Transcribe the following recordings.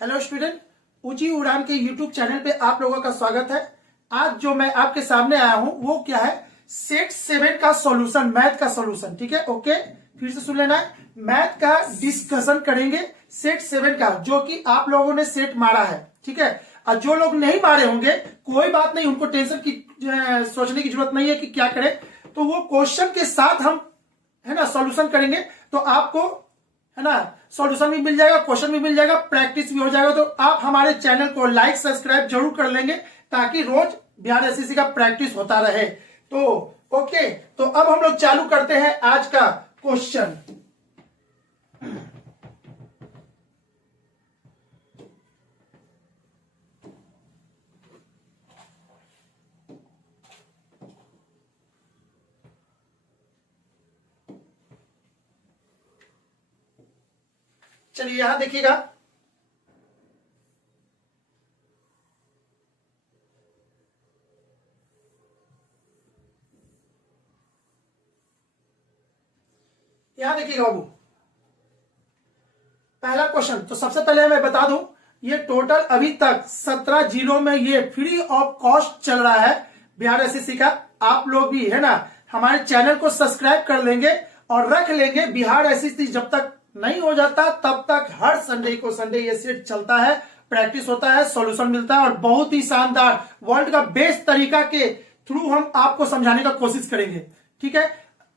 Hello student, ऊंची उड़ान के यूट्यूब चैनल पे आप लोगों का स्वागत है। आज जो मैं आपके सामने आया हूं वो क्या है, सेट 7 का सॉल्यूशन, मैथ का सॉल्यूशन। ठीक है, ओके, फिर से सुन लेना है। मैथ का डिस्कशन करेंगे सेट 7 का, जो कि आप लोगों ने सेट मारा है। ठीक है, और जो लोग नहीं मारे होंगे कोई बात नहीं, उनको टेंशन की सोचने की जरूरत नहीं है कि क्या करें। तो वो क्वेश्चन के साथ हम है ना सॉल्यूशन करेंगे, तो आपको है ना सॉल्यूशन भी मिल जाएगा, क्वेश्चन भी मिल जाएगा, प्रैक्टिस भी हो जाएगा। तो आप हमारे चैनल को लाइक सब्सक्राइब जरूर कर लेंगे ताकि रोज बिहार एसएससी का प्रैक्टिस होता रहे। तो ओके, तो अब हम लोग चालू करते हैं आज का क्वेश्चन। चलिए यहां देखिएगा, यहां देखिएगा बाबू, पहला क्वेश्चन। तो सबसे पहले मैं बता दूं, ये टोटल अभी तक 17 जिलों में ये फ्री ऑफ कॉस्ट चल रहा है बिहार एसएससी का। आप लोग भी है ना हमारे चैनल को सब्सक्राइब कर लेंगे और रख लेंगे। बिहार एसएससी जब तक नहीं हो जाता तब तक हर संडे को ये सेट चलता है, प्रैक्टिस होता है, सॉल्यूशन मिलता है और बहुत ही शानदार वर्ल्ड का बेस्ट तरीका के थ्रू हम आपको समझाने का कोशिश करेंगे। ठीक है,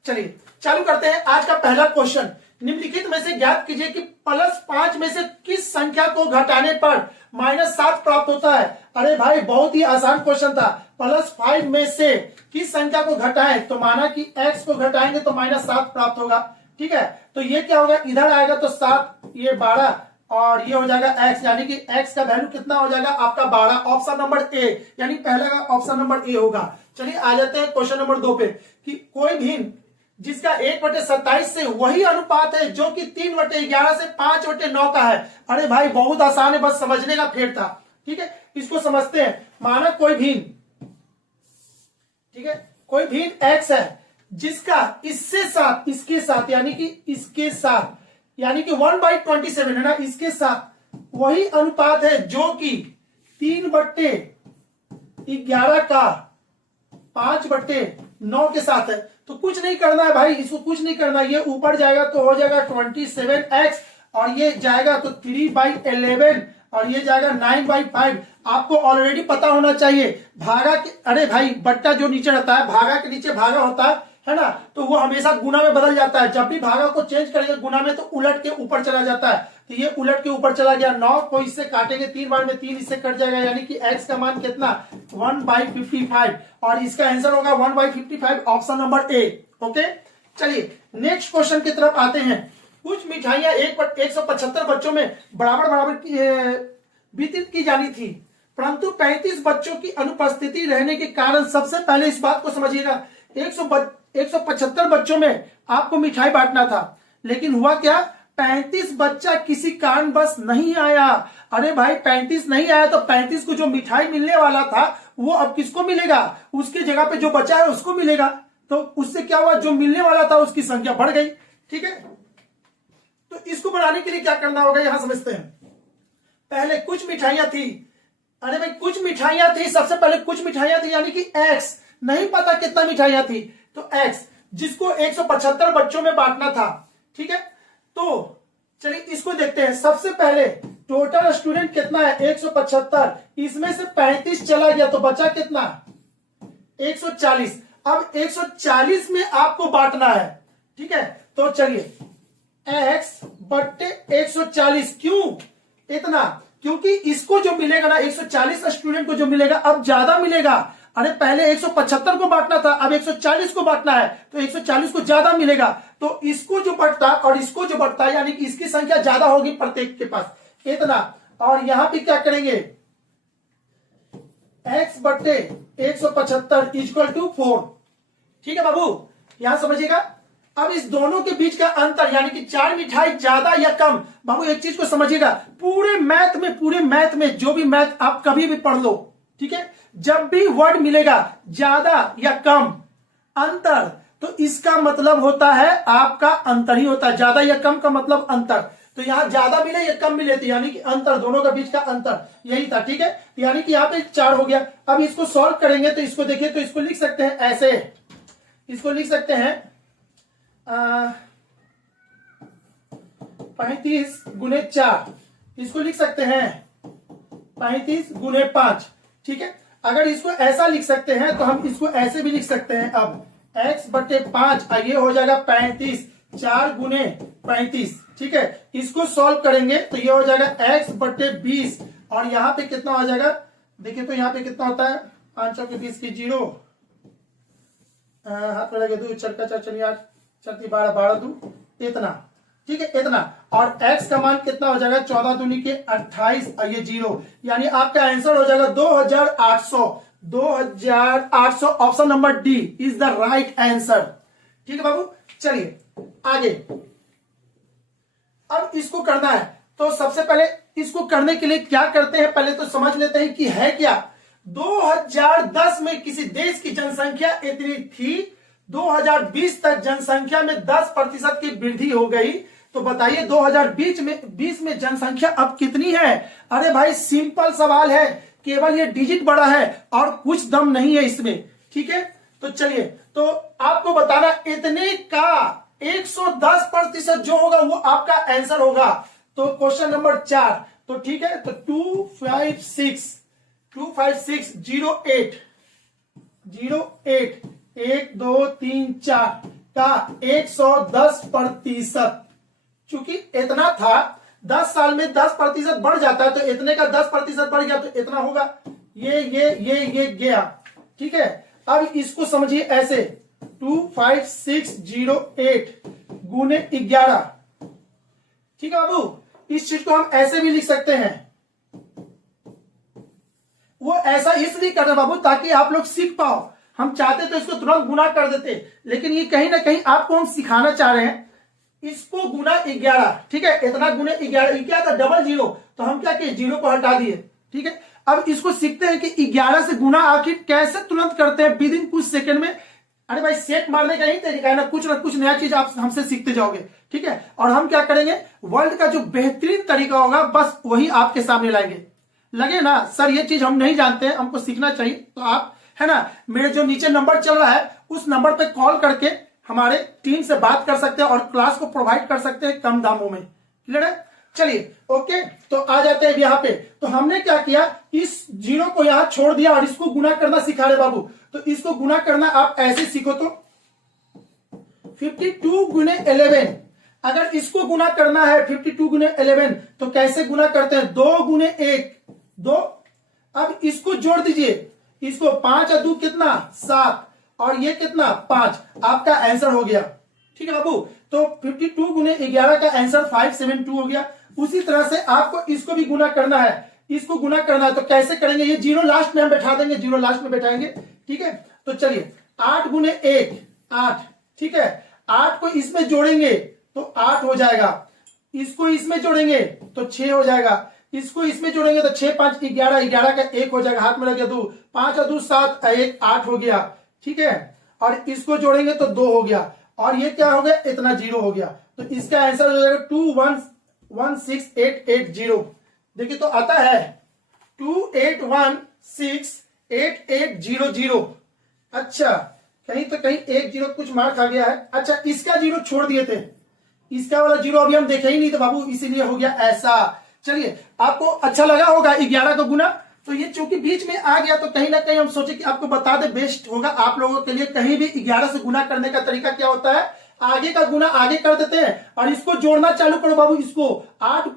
चलिए चालू करते हैं आज का पहला क्वेश्चन। निम्नलिखित में से ज्ञात कीजिए कि +5 में से किस संख्या को घटाने पर -7 प्राप्त होता है। अरे भाई बहुत ही आसान क्वेश्चन था। +5 में से किस संख्या को घटाएं, तो माना कि x को घटाएंगे तो -7 प्राप्त होगा। ठीक है, तो ये क्या होगा, इधर आएगा तो 7, ये 12 और ये हो जाएगा x, यानी कि x का वैल्यू कितना हो जाएगा आपका 12। ऑप्शन नंबर ए, यानी पहला का ऑप्शन नंबर ए होगा। चलिए आ जाते हैं क्वेश्चन नंबर 2 पे, कि कोई भी जिसका 1/27 से वही अनुपात है जो कि 3/11 से 5/9 का है। अरे भाई बहुत आसान है, बस समझने का फेर था। ठीक है, इसको समझते हैं। माना कोई भी, ठीक है, कोई भी x है जिसका इससे साथ, इसके साथ यानी कि इसके साथ, यानी कि 1/27 है ना, इसके साथ वही अनुपात है जो कि 3/11 का 5/9 के साथ है। तो कुछ नहीं करना है भाई, इसको कुछ नहीं करना। ये ऊपर जाएगा तो हो जाएगा 27x और ये जाएगा तो 3/11 और ये जाएगा 9/5। आपको ऑलरेडी पता होना चाहिए भागा के, अरे भाई बट्टा जो नीचे रहता है, भागा के नीचे भागा होता है ना, तो वो हमेशा गुना में बदल जाता है। जब भी भागा को चेंज करेंगे गुना में तो उलट के ऊपर चला जाता है। तो ये उलट के ऊपर चला गया। 9 को इससे काटेंगे 3 बार में 3 इससे कट जाएगा, यानी कि x का मान कितना 1/55 और इसका आंसर होगा 1/55, ऑप्शन नंबर ए। ओके, चलिए नेक्स्ट क्वेश्चन की तरफ आते हैं। कुछ मिठाइयां 175 बच्चों में बराबर बराबर वितरित की जानी थी, परंतु 35 बच्चों की अनुपस्थिति रहने के कारण, सबसे पहले इस बात को समझिएगा, 175 बच्चों में आपको मिठाई बांटना था, लेकिन हुआ क्या, 35 बच्चा किसी कारणवश नहीं आया। अरे भाई 35 नहीं आया तो 35 को जो मिठाई मिलने वाला था वो अब किसको मिलेगा, उसकी जगह पे जो बचा है उसको मिलेगा। तो उससे क्या हुआ, जो मिलने वाला था उसकी संख्या बढ़ गई। ठीक है, तो इसको बढ़ाने के लिए क्या करना होगा, यहां समझते हैं। पहले कुछ मिठाइयां थी, अरे भाई कुछ मिठाइयां थी, सबसे पहले कुछ मिठाइयां थी, यानी कि x, नहीं पता कितना मिठाइयां थी, तो x जिसको 175 बच्चों में बांटना था। ठीक है, तो चलिए इसको देखते हैं। सबसे पहले टोटल स्टूडेंट कितना है 175, इसमें से 35 चला गया तो बचा कितना 140। अब 140 में आपको बांटना है। ठीक है, तो चलिए x/140, क्यों इतना, क्योंकि इसको जो मिलेगा ना 140 स्टूडेंट को जो मिलेगा अब ज्यादा मिलेगा। अरे पहले 175 को बांटना था, अब 140 को बांटना है, तो 140 को ज्यादा मिलेगा। तो इसको जो बढ़ता और इसको जो बढ़ता है, यानी कि इसकी संख्या ज्यादा होगी प्रत्येक के पास इतना। और यहां पे क्या करेंगे, x/175 = 4। ठीक है बाबू, यहां समझिएगा। अब इस दोनों के बीच का अंतर, यानी कि 4 मिठाई ज्यादा या कम। बाबू एक चीज को समझिएगा, पूरे मैथ में जो भी मैथ आप कभी भी पढ़ लो, ठीक है, जब भी वर्ड मिलेगा ज्यादा या कम अंतर, तो इसका मतलब होता है आपका अंतर ही होता है। ज्यादा या कम का मतलब अंतर। तो यहाँ ज्यादा मिले या कम मिले थे, यानी कि अंतर, दोनों का बीच का अंतर यही था। ठीक है, यानी कि यहाँ पे 4 हो गया। अब इसको सॉल्व करेंगे तो इसको देखिए, तो इसको लिख सकते हैं ऐसे, इसको लिख सकते हैं 35 गुने 4, इसको लिख सकते हैं 35 गुने 5। ठीक है, अगर इसको ऐसा लिख सकते हैं तो हम इसको ऐसे भी लिख सकते हैं। अब x बटे 5, ये हो जाएगा 35, 4 गुने 35। ठीक है, इसको सॉल्व करेंगे तो ये हो जाएगा x बटे 20, और यहाँ पे कितना हो जाएगा, देखिए तो यहाँ पे कितना होता है, 5 चौके 20 की 0, हाथ में लगे 2, चरका 4 चलिए 8, 4 12, 12 2, इतना। ठीक है, इतना। और x का मान कितना हो जाएगा, 14 दूनी के 28, और ये 0, यानी आपका आंसर हो जाएगा 2800। 2800, option number D is the right answer. ठीक है बाबू, चलिए आगे। अब इसको करना है तो सबसे पहले इसको करने के लिए क्या करते हैं, पहले तो समझ लेते हैं कि है क्या। 2010 में किसी देश की जनसंख्या इतनी थी, 2020 तक जनसंख्या में 10% की वृद्धि हो गई। तो बताइए 2020 में जनसंख्या अब कितनी है। अरे भाई सिंपल सवाल है, केवल ये डिजिट बड़ा है और कुछ दम नहीं है इसमें। ठीक है, तो चलिए, तो आपको बताना इतने का 110% जो होगा वो आपका आंसर होगा। तो क्वेश्चन नंबर 4, तो ठीक है, तो 25608 1 2 3 4 का 110%, चूंकि इतना था, 10 साल में 10% बढ़ जाता है, तो इतने का 10% बढ़ गया तो इतना होगा, ये गया। ठीक है, अब इसको समझिए ऐसे, 25608 गुने 11। ठीक है बाबू, इस चीज को हम ऐसे भी लिख सकते हैं। वो ऐसा इसलिए कर रहे बाबू ताकि आप लोग सीख पाओ। हम चाहते तो इसको तुरंत गुना कर देते, लेकिन ये कहीं ना कहीं आपको हम सिखाना चाह रहे हैं। इसको गुना 11, ठीक है, इतना गुने 11, क्या था, डबल 0, तो हम क्या किए, 0 को हटा दिए। ठीक है, अब इसको सीखते हैं कि 11 से गुना आखिर कैसे तुरंत करते हैं विद इन कुछ सेकंड में। अरे भाई सेट मारने का ही तरीका है ना कुछ नया चीज आप हमसे सीखते जाओगे। ठीक है, और हम क्या करेंगे, वर्ल्ड का जो बेहतरीन तरीका होगा बस वही आपके सामने लाएंगे। लगे ना सर ये चीज हम नहीं जानते हैं, हमको सीखना चाहिए, तो आप है ना, मेरे जो नीचे नंबर चल रहा है उस नंबर पे कॉल करके हमारे टीम से बात कर सकते हैं और क्लास को प्रोवाइड कर सकते हैं कम दामों में। क्लियर है, चलिए ओके, तो आ जाते हैं यहाँ पे। तो हमने क्या किया, इस 0 को यहाँ छोड़ दिया और इसको गुना करना सिखा रहे बाबू। तो इसको गुना करना आप ऐसे सीखो, तो 52 गुने 11, अगर इसको गुना करना है 52 गुने 11 तो कैसे गुना करते हैं, 2 गुने 1 2। अब इसको जोड़ दीजिए, इसको 5 और 2 कितना 7, और ये कितना 5, आपका आंसर हो गया। ठीक है बाबू, तो 52 गुने 11 का आंसर 572 हो गया। उसी तरह से आपको इसको भी गुना करना है, इसको गुना करना है तो कैसे करेंगे, ये 0 लास्ट में हम बैठा देंगे, 0 लास्ट में बैठाएंगे। ठीक है, तो चलिए 8 गुने 1 8, ठीक है, 8 को इसमें जोड़ेंगे तो 8 हो जाएगा, इसको इसमें जोड़ेंगे तो 6 हो जाएगा, इसको इसमें जोड़ेंगे तो 6 5 11, 11 का 1 हो जाएगा, हाथ में लग गया 2, 5 और 2 7, 1 8 हो गया। ठीक है, और इसको जोड़ेंगे तो 2 हो गया, और ये क्या हो गया, इतना 0 हो गया। तो इसका आंसर हो जाएगा 2816880। देखिए तो आता है 2816880। अच्छा, कहीं तो कहीं 1 0 कुछ मार खा गया है। अच्छा, इसका 0 छोड़ दिए थे, इसका वाला 0 अभी हम देखे ही नहीं थे बाबू, इसीलिए हो गया ऐसा। चलिए, आपको अच्छा लगा होगा 11 का गुना, तो ये चूंकि बीच में आ गया तो कहीं ना कहीं हम सोचे कि आपको बता दे, बेस्ट होगा आप लोगों के लिए। कहीं भी 11 से गुना करने का तरीका क्या होता है, आगे का गुना आगे कर देते हैं और इसको जोड़ना चालू करो बाबू। इसको 8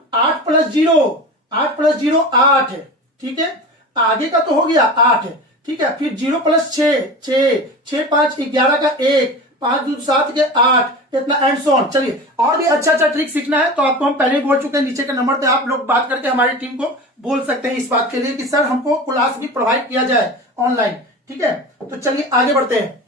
प्लस 0 8 है, ठीक है, आगे का तो हो गया 8 है, ठीक है, फिर 0 प्लस 6 5 11 का 1 5 2 7 के 8, इतना एंड सो ऑन। चलिए, और भी अच्छा ट्रिक सीखना है तो आपको हम पहले ही बोल चुके हैं, नीचे के नंबर पे आप लोग बात करके हमारी टीम को बोल सकते हैं इस बात के लिए कि सर हमको क्लास भी प्रोवाइड किया जाए ऑनलाइन। ठीक है, तो चलिए आगे बढ़ते हैं।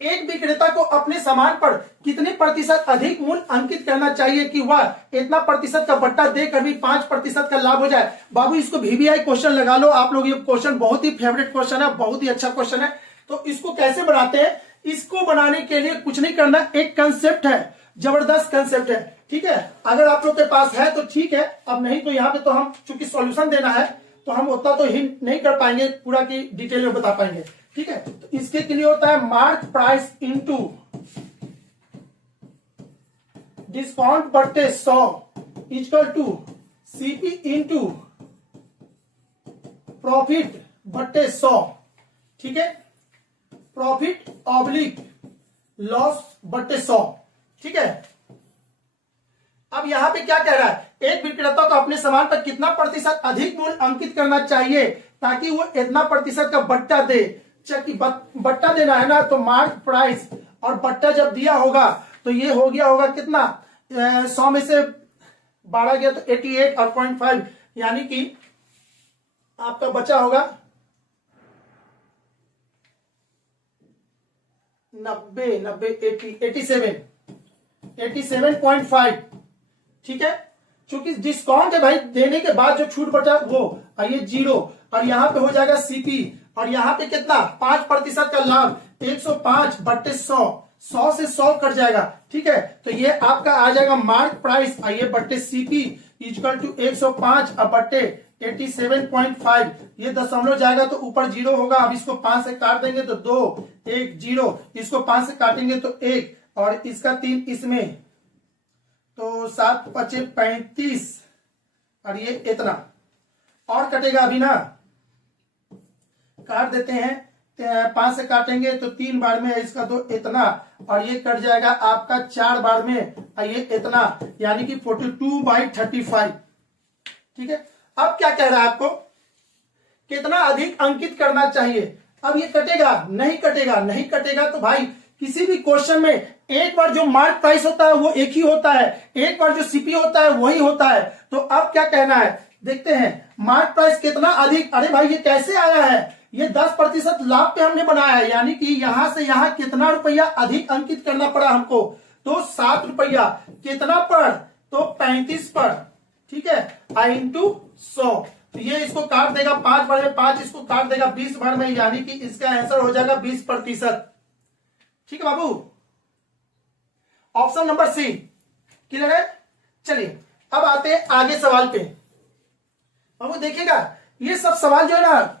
एक विक्रेता को अपने सामान पर कितने प्रतिशत अधिक मूल्य अंकित करना चाहिए कि वह इतना प्रतिशत का बट्टा देकर भी 5% का लाभ हो जाए। बाबू इसको VBI क्वेश्चन लगा लो आप लोग, ये क्वेश्चन बहुत ही फेवरेट क्वेश्चन है, बहुत ही अच्छा क्वेश्चन है। तो इसको कैसे बनाते हैं, इसको बनाने के लिए कुछ नहीं करना, एक कंसेप्ट है जबरदस्त कंसेप्ट है। ठीक है, अगर आप लोग के पास है तो ठीक है, अब नहीं तो यहाँ पे तो हम चूंकि सॉल्यूशन देना है तो हम उतना तो हिंट नहीं कर पाएंगे, पूरा की डिटेल में बता पाएंगे। ठीक है, तो इसके के लिए होता है मार्क प्राइस इनटू डिस्काउंट बट्टे 100 इक्वल टू सीपी इनटू प्रॉफिट बट्टे 100। ठीक है, प्रॉफिट ऑब्लिक लॉस बट्टे 100। ठीक है, अब यहां पे क्या कह रहा है, एक विक्रेता को अपने सामान पर कितना प्रतिशत अधिक मूल्य अंकित करना चाहिए ताकि वो इतना प्रतिशत का बट्टा दे। चूंकि बट्टा देना है ना, तो मार्क प्राइस और बट्टा जब दिया होगा तो ये हो गया होगा कितना, 100 में से 12 गया तो 88 और 0.5, यानी कि आपका बचा होगा 87.5। ठीक है, चूंकि डिस्काउंट है भाई, देने के बाद जो छूट बचा वो ये 0, और यहां पे हो जाएगा सीपी, और यहां पे कितना 5% का लाभ, 105 बट्टे 100, 100 से 100 कट जाएगा। ठीक है, तो ये आपका आ जाएगा मार्क प्राइस ये बट्टे सीपी इक्वल टू 105 और बट्टे 87.5, ये दशमलव जाएगा तो ऊपर 0 होगा। अब इसको 5 से काट देंगे तो 2 1 0, इसको 5 से काटेंगे तो 1 और इसका 3 इसमें, तो 7 5 35 और ये इतना और कटेगा अभी ना, काट देते हैं, 5 से काटेंगे तो 3 बार में इसका 2 इतना, और ये कट जाएगा आपका 4 बार में ये इतना, यानी कि 42/35। ठीक है, अब क्या कह रहा है आपको, कितना अधिक अंकित करना चाहिए। अब ये कटेगा नहीं, कटेगा नहीं, कटेगा तो भाई किसी भी क्वेश्चन में एक बार जो मार्क प्राइस होता है वो एक ही होता है, एक बार जो सीपी होता है वही होता है। तो अब क्या कहना है, देखते हैं मार्क प्राइस कितना अधिक। अरे भाई ये कैसे आया है, ये 10% लाभ पे हमने बनाया है, यानी कि यहां से यहां कितना रुपया अधिक अंकित करना पड़ा हमको, तो 7 रुपया। कितना पर, तो 35 पर। ठीक है, आई इंटू 100, तो ये इसको काट देगा 5 बार में, 5 इसको काट देगा 20 बार में, यानी कि इसका आंसर हो जाएगा 20%। ठीक है बाबू, ऑप्शन नंबर सी क्लियर है। चलिए अब आते हैं आगे सवाल पे। बाबू देखिएगा, ये सब सवाल जो है ना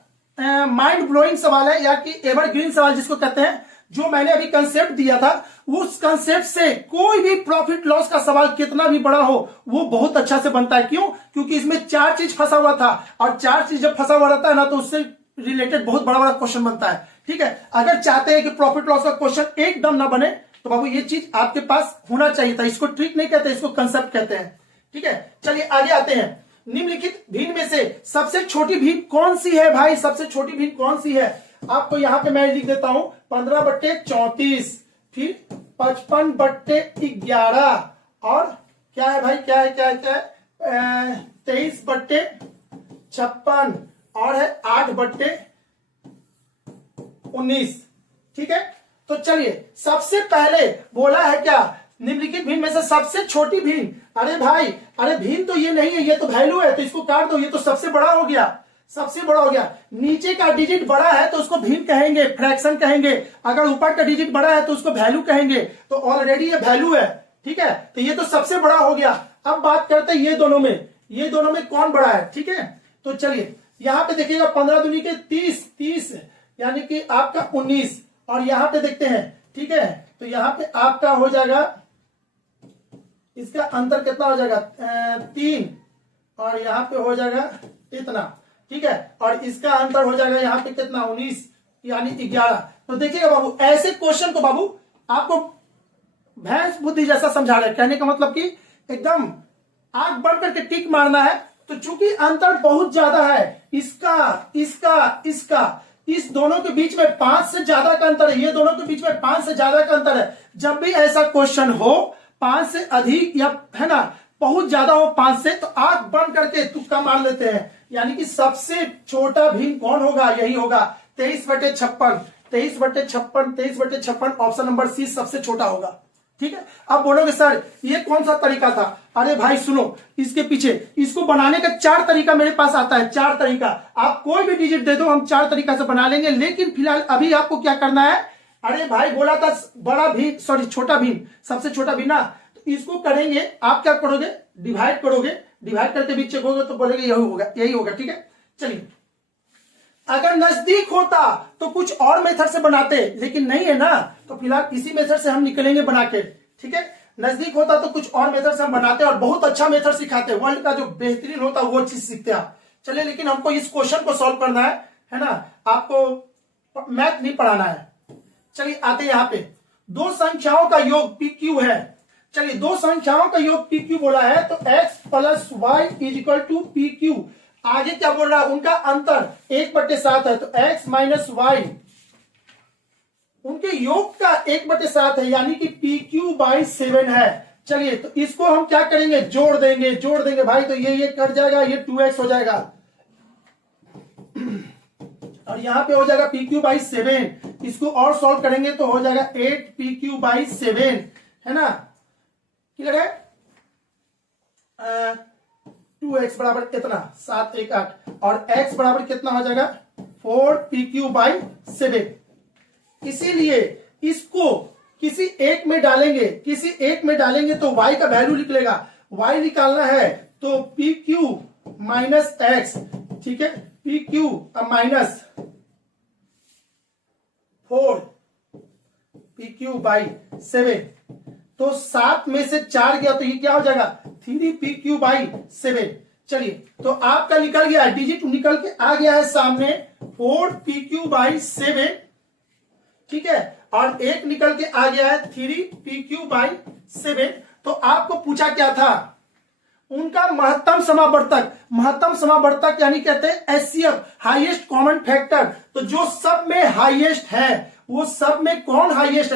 माइंड ब्लोइंग सवाल है, या कि एवरग्रीन सवाल जिसको कहते हैं। जो मैंने अभी कंसेप्ट दिया था उस कंसेप्ट से कोई भी प्रॉफिट लॉस का सवाल कितना भी बड़ा हो वो बहुत अच्छा से बनता है। क्यों, क्योंकि इसमें 4 चीज फंसा हुआ था, और 4 चीज जब फंसा हुआ रहता है ना तो उससे रिलेटेड बहुत बड़ा बड़ा क्वेश्चन बनता है। ठीक है, अगर चाहते हैं कि प्रॉफिट लॉस का क्वेश्चन एकदम ना बने तो बाबू ये चीज आपके पास होना चाहिए था। इसको ट्रिक नहीं कहते, इसको कंसेप्ट कहते हैं। ठीक है, चलिए आगे आते हैं। निम्नलिखित भिन्न में से सबसे छोटी भिन्न कौन सी है भाई, सबसे छोटी भिन्न कौन सी है। आपको यहां पे मैं लिख देता हूं 15/34, फिर 55/11, और क्या है भाई, क्या है 23/56, और है 8/19। ठीक है, तो चलिए सबसे पहले बोला है क्या, निम्नलिखित भिन्न में से सबसे छोटी भिन्न। अरे भाई, अरे भिन्न तो ये नहीं है, ये तो वैल्यू है, तो इसको काट दो, ये तो सबसे बड़ा हो गया, सबसे बड़ा हो गया। नीचे का डिजिट बड़ा है तो उसको भिन्न कहेंगे, फ्रैक्शन कहेंगे। अगर ऊपर का डिजिट बड़ा है तो उसको वैल्यू कहेंगे, तो ऑलरेडी ये वैल्यू है। ठीक है, तो ये तो सबसे बड़ा हो गया। अब बात करते हैं ये दोनों में, ये दोनों में कौन बड़ा है। ठीक है, तो चलिए यहां पे देखिएगा 15 दूनी के 30 यानी कि आपका 19, और यहां पे देखते हैं। ठीक है, तो यहां पे आपका हो जाएगा, इसका अंतर कितना हो जाएगा 3, और यहां पे हो जाएगा इतना। ठीक है, और इसका अंतर हो जाएगा यहाँ पे कितना 19 यानी 11। तो देखिएगा बाबू, ऐसे क्वेश्चन को बाबू आपको भैंस बुद्धि जैसा समझा रहे, कहने का मतलब कि एकदम आंख बंद करके टिक मारना है। तो चूंकि अंतर बहुत ज्यादा है, इसका इसका इसका इस दोनों के बीच में 5 से ज्यादा का अंतर है, ये दोनों के बीच में 5 से ज्यादा का अंतर है। जब भी ऐसा क्वेश्चन हो 5 से अधिक या है ना बहुत ज्यादा हो 5 से, तो आंख बंद करके तुक्का मार लेते हैं, यानी कि सबसे छोटा भिन्न कौन होगा, यही होगा 23/56, 23/56 ऑप्शन नंबर सी सबसे छोटा होगा। ठीक है, अब बोलोगे सर ये कौन सा तरीका था। अरे भाई सुनो, इसके पीछे इसको बनाने का 4 तरीका मेरे पास आता है, 4 तरीका। आप कोई भी डिजिट दे दो, हम 4 तरीका से बना लेंगे, लेकिन फिलहाल अभी आपको क्या करना है। अरे भाई बोला था बड़ा भी, सॉरी छोटा भिन्न, सबसे छोटा भिन्न ना, इसको करेंगे, आप क्या करोगे, डिवाइड करोगे, डिवाइड करके भी चेकोगे तो बोलेगे यही होगा। ठीक है, चलिए अगर नजदीक होता तो कुछ और मेथड से बनाते, लेकिन नहीं है ना, तो फिलहाल इसी मेथड से हम निकलेंगे बना के। ठीक है, नजदीक होता तो कुछ और मेथड से हम बनाते और बहुत अच्छा मेथड सिखाते, वर्ल्ड का जो बेहतरीन होता वो चीज सीखते आप। चलिए, लेकिन हमको इस क्वेश्चन को सॉल्व करना है ना, आपको मैथ नहीं पढ़ाना है। चलिए आते यहां पे, दो संख्याओं का योग पी क्यू है। चलिए, दो संख्याओं का योग पी क्यू बोला है, तो x plus y is equal to P Q. आगे क्या बोल रहा है, उनका अंतर 1/7 है, तो x माइनस वाई उनके योग का 1/7 है, यानी कि पी क्यू बाई 7 है। चलिए, तो इसको हम क्या करेंगे, जोड़ देंगे भाई, तो ये कट जाएगा, ये 2x हो जाएगा और यहां पे हो जाएगा पी क्यू बाई 7। इसको और सॉल्व करेंगे तो हो जाएगा 8 पी क्यू बाई 7, है ना, क्लियर है। 2x बराबर कितना, 7 1 8, और x बराबर कितना हो जाएगा 4 पी क्यू बाई 7। इसीलिए इसको किसी एक में डालेंगे तो y का वैल्यू निकलेगा, y निकालना है तो पी क्यू माइनस एक्स। ठीक है, P Q minus 4 P Q by 7, तो 7 में से 4 गया तो ये क्या हो जाएगा 3 पी क्यू बाई 7। चलिए, तो आपका निकल गया, डिजिट निकल के आ गया है सामने 4 पी क्यू बाई 7। ठीक है, और एक निकल के आ गया है 3 पी क्यू बाई 7। तो आपको पूछा क्या था, उनका महत्तम समावर्तक यानी कहते हैं एचसीएफ, हाईएस्ट कॉमन फैक्टर। तो जो सब में हाईएस्ट है वो सब में कौन हाईएस्ट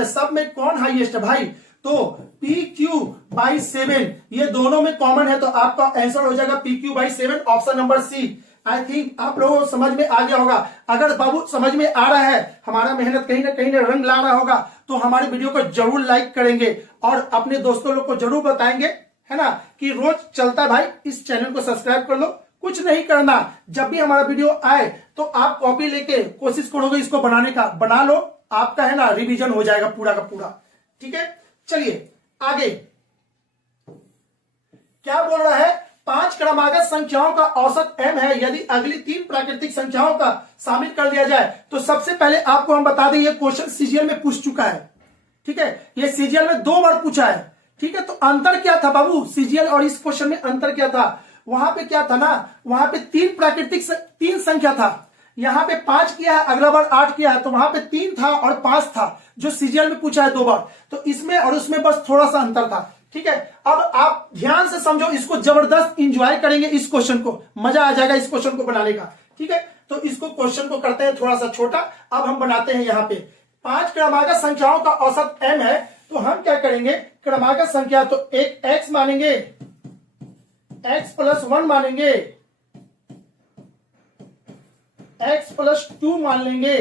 है, भाई, तो पी क्यू बाई 7 ये दोनों में कॉमन है, तो आपका आंसर हो जाएगा P Q by 7, option number C. I think आप लोगों को समझ में आ गया होगा। अगर बाबू समझ में आ रहा है, हमारा मेहनत कहीं ना कहीं रंग ला रहा होगा, तो हमारे वीडियो को जरूर लाइक करेंगे और अपने दोस्तों लोग को जरूर बताएंगे, है ना, कि रोज चलता है भाई, इस चैनल को सब्सक्राइब कर लो। कुछ नहीं करना, जब भी हमारा वीडियो आए तो आप कॉपी लेके कोशिश करोगे इसको बनाने का, बना लो, आपका है ना रिवीजन हो जाएगा पूरा का पूरा। ठीक है, चलिए आगे क्या बोल रहा है, 5 क्रमागत संख्याओं का औसत m है, यदि अगली 3 प्राकृतिक संख्याओं का शामिल कर दिया जाए। तो सबसे पहले आपको हम बता दें, ये क्वेश्चन सीजीएल में पूछ चुका है। ठीक है, ये सीजीएल में 2 बार पूछा है। ठीक है, तो अंतर क्या था बाबू, सीजीएल और इस क्वेश्चन में अंतर क्या था, वहां पे क्या था ना, वहां पे 3 संख्या था, यहां पे 5 किया है, अगला बार 8 किया है, तो वहां पे 3 था और 5 था, जो सीजीएल में पूछा है 2 बार। तो इसमें और उसमें बस थोड़ा सा अंतर था। ठीक है, अब आप ध्यान से समझो, इसको जबरदस्त इंजॉय करेंगे, इस क्वेश्चन को मजा आ जाएगा इस क्वेश्चन को बनाने का। ठीक है, तो इसको क्वेश्चन को करते हैं थोड़ा सा छोटा, अब हम बनाते हैं यहाँ पे 5 क्रमागत संख्याओं का औसत m है। तो हम क्या करेंगे, क्रमागत संख्या तो एक x मानेंगे, x प्लस 1 मानेंगे, x प्लस 2 मान लेंगे,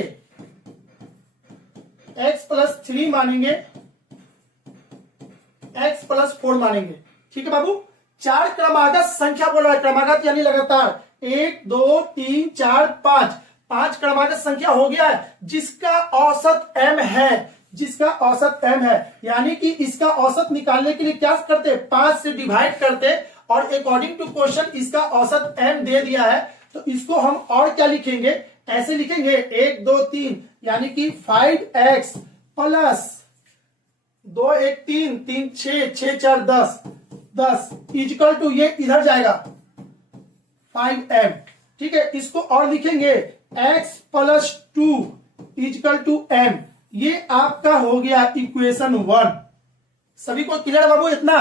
x प्लस 3 मानेंगे, x प्लस 4 मानेंगे। ठीक है बाबू, 4 क्रमागत संख्या बोल रहा है, क्रमागत यानी लगातार 1 2 3 4 5, 5 क्रमागत संख्या हो गया है, जिसका औसत m है, यानी कि इसका औसत निकालने के लिए क्या करते, 5 से डिवाइड करते, और अकॉर्डिंग टू क्वेश्चन इसका औसत m दे दिया है, तो इसको हम और क्या लिखेंगे, ऐसे लिखेंगे 1 2 3, यानी कि 5x प्लस 2 1 3 3 6 6 4 10 इक्वल टू ये इधर जाएगा 5m। ठीक है, इसको और लिखेंगे x plus 2 equal to m, ये आपका हो गया इक्वेशन 1। सभी को क्लियर बाबू, इतना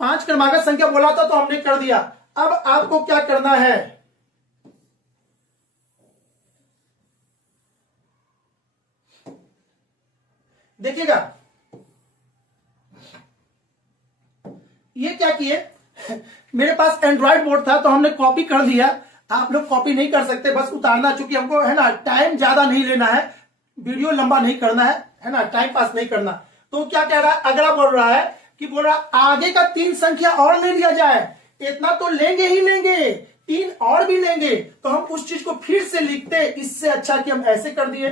5 क्रमागत संख्या बोला था तो हमने कर दिया। अब आपको क्या करना है, देखिएगा, ये क्या किए, मेरे पास एंड्रॉइड बोर्ड था तो हमने कॉपी कर लिया, आप लोग कॉपी नहीं कर सकते, बस उतारना, चूंकि हमको है ना टाइम ज्यादा नहीं लेना है, वीडियो लंबा नहीं करना है ना, टाइम पास नहीं करना। तो क्या कह रहा है, अगला बोल रहा है कि बोल रहा आगे का 3 संख्या और ले लिया जाए, इतना तो लेंगे ही लेंगे, 3 और भी लेंगे, तो हम उस चीज को फिर से लिखते, इससे अच्छा कि हम ऐसे कर दिए,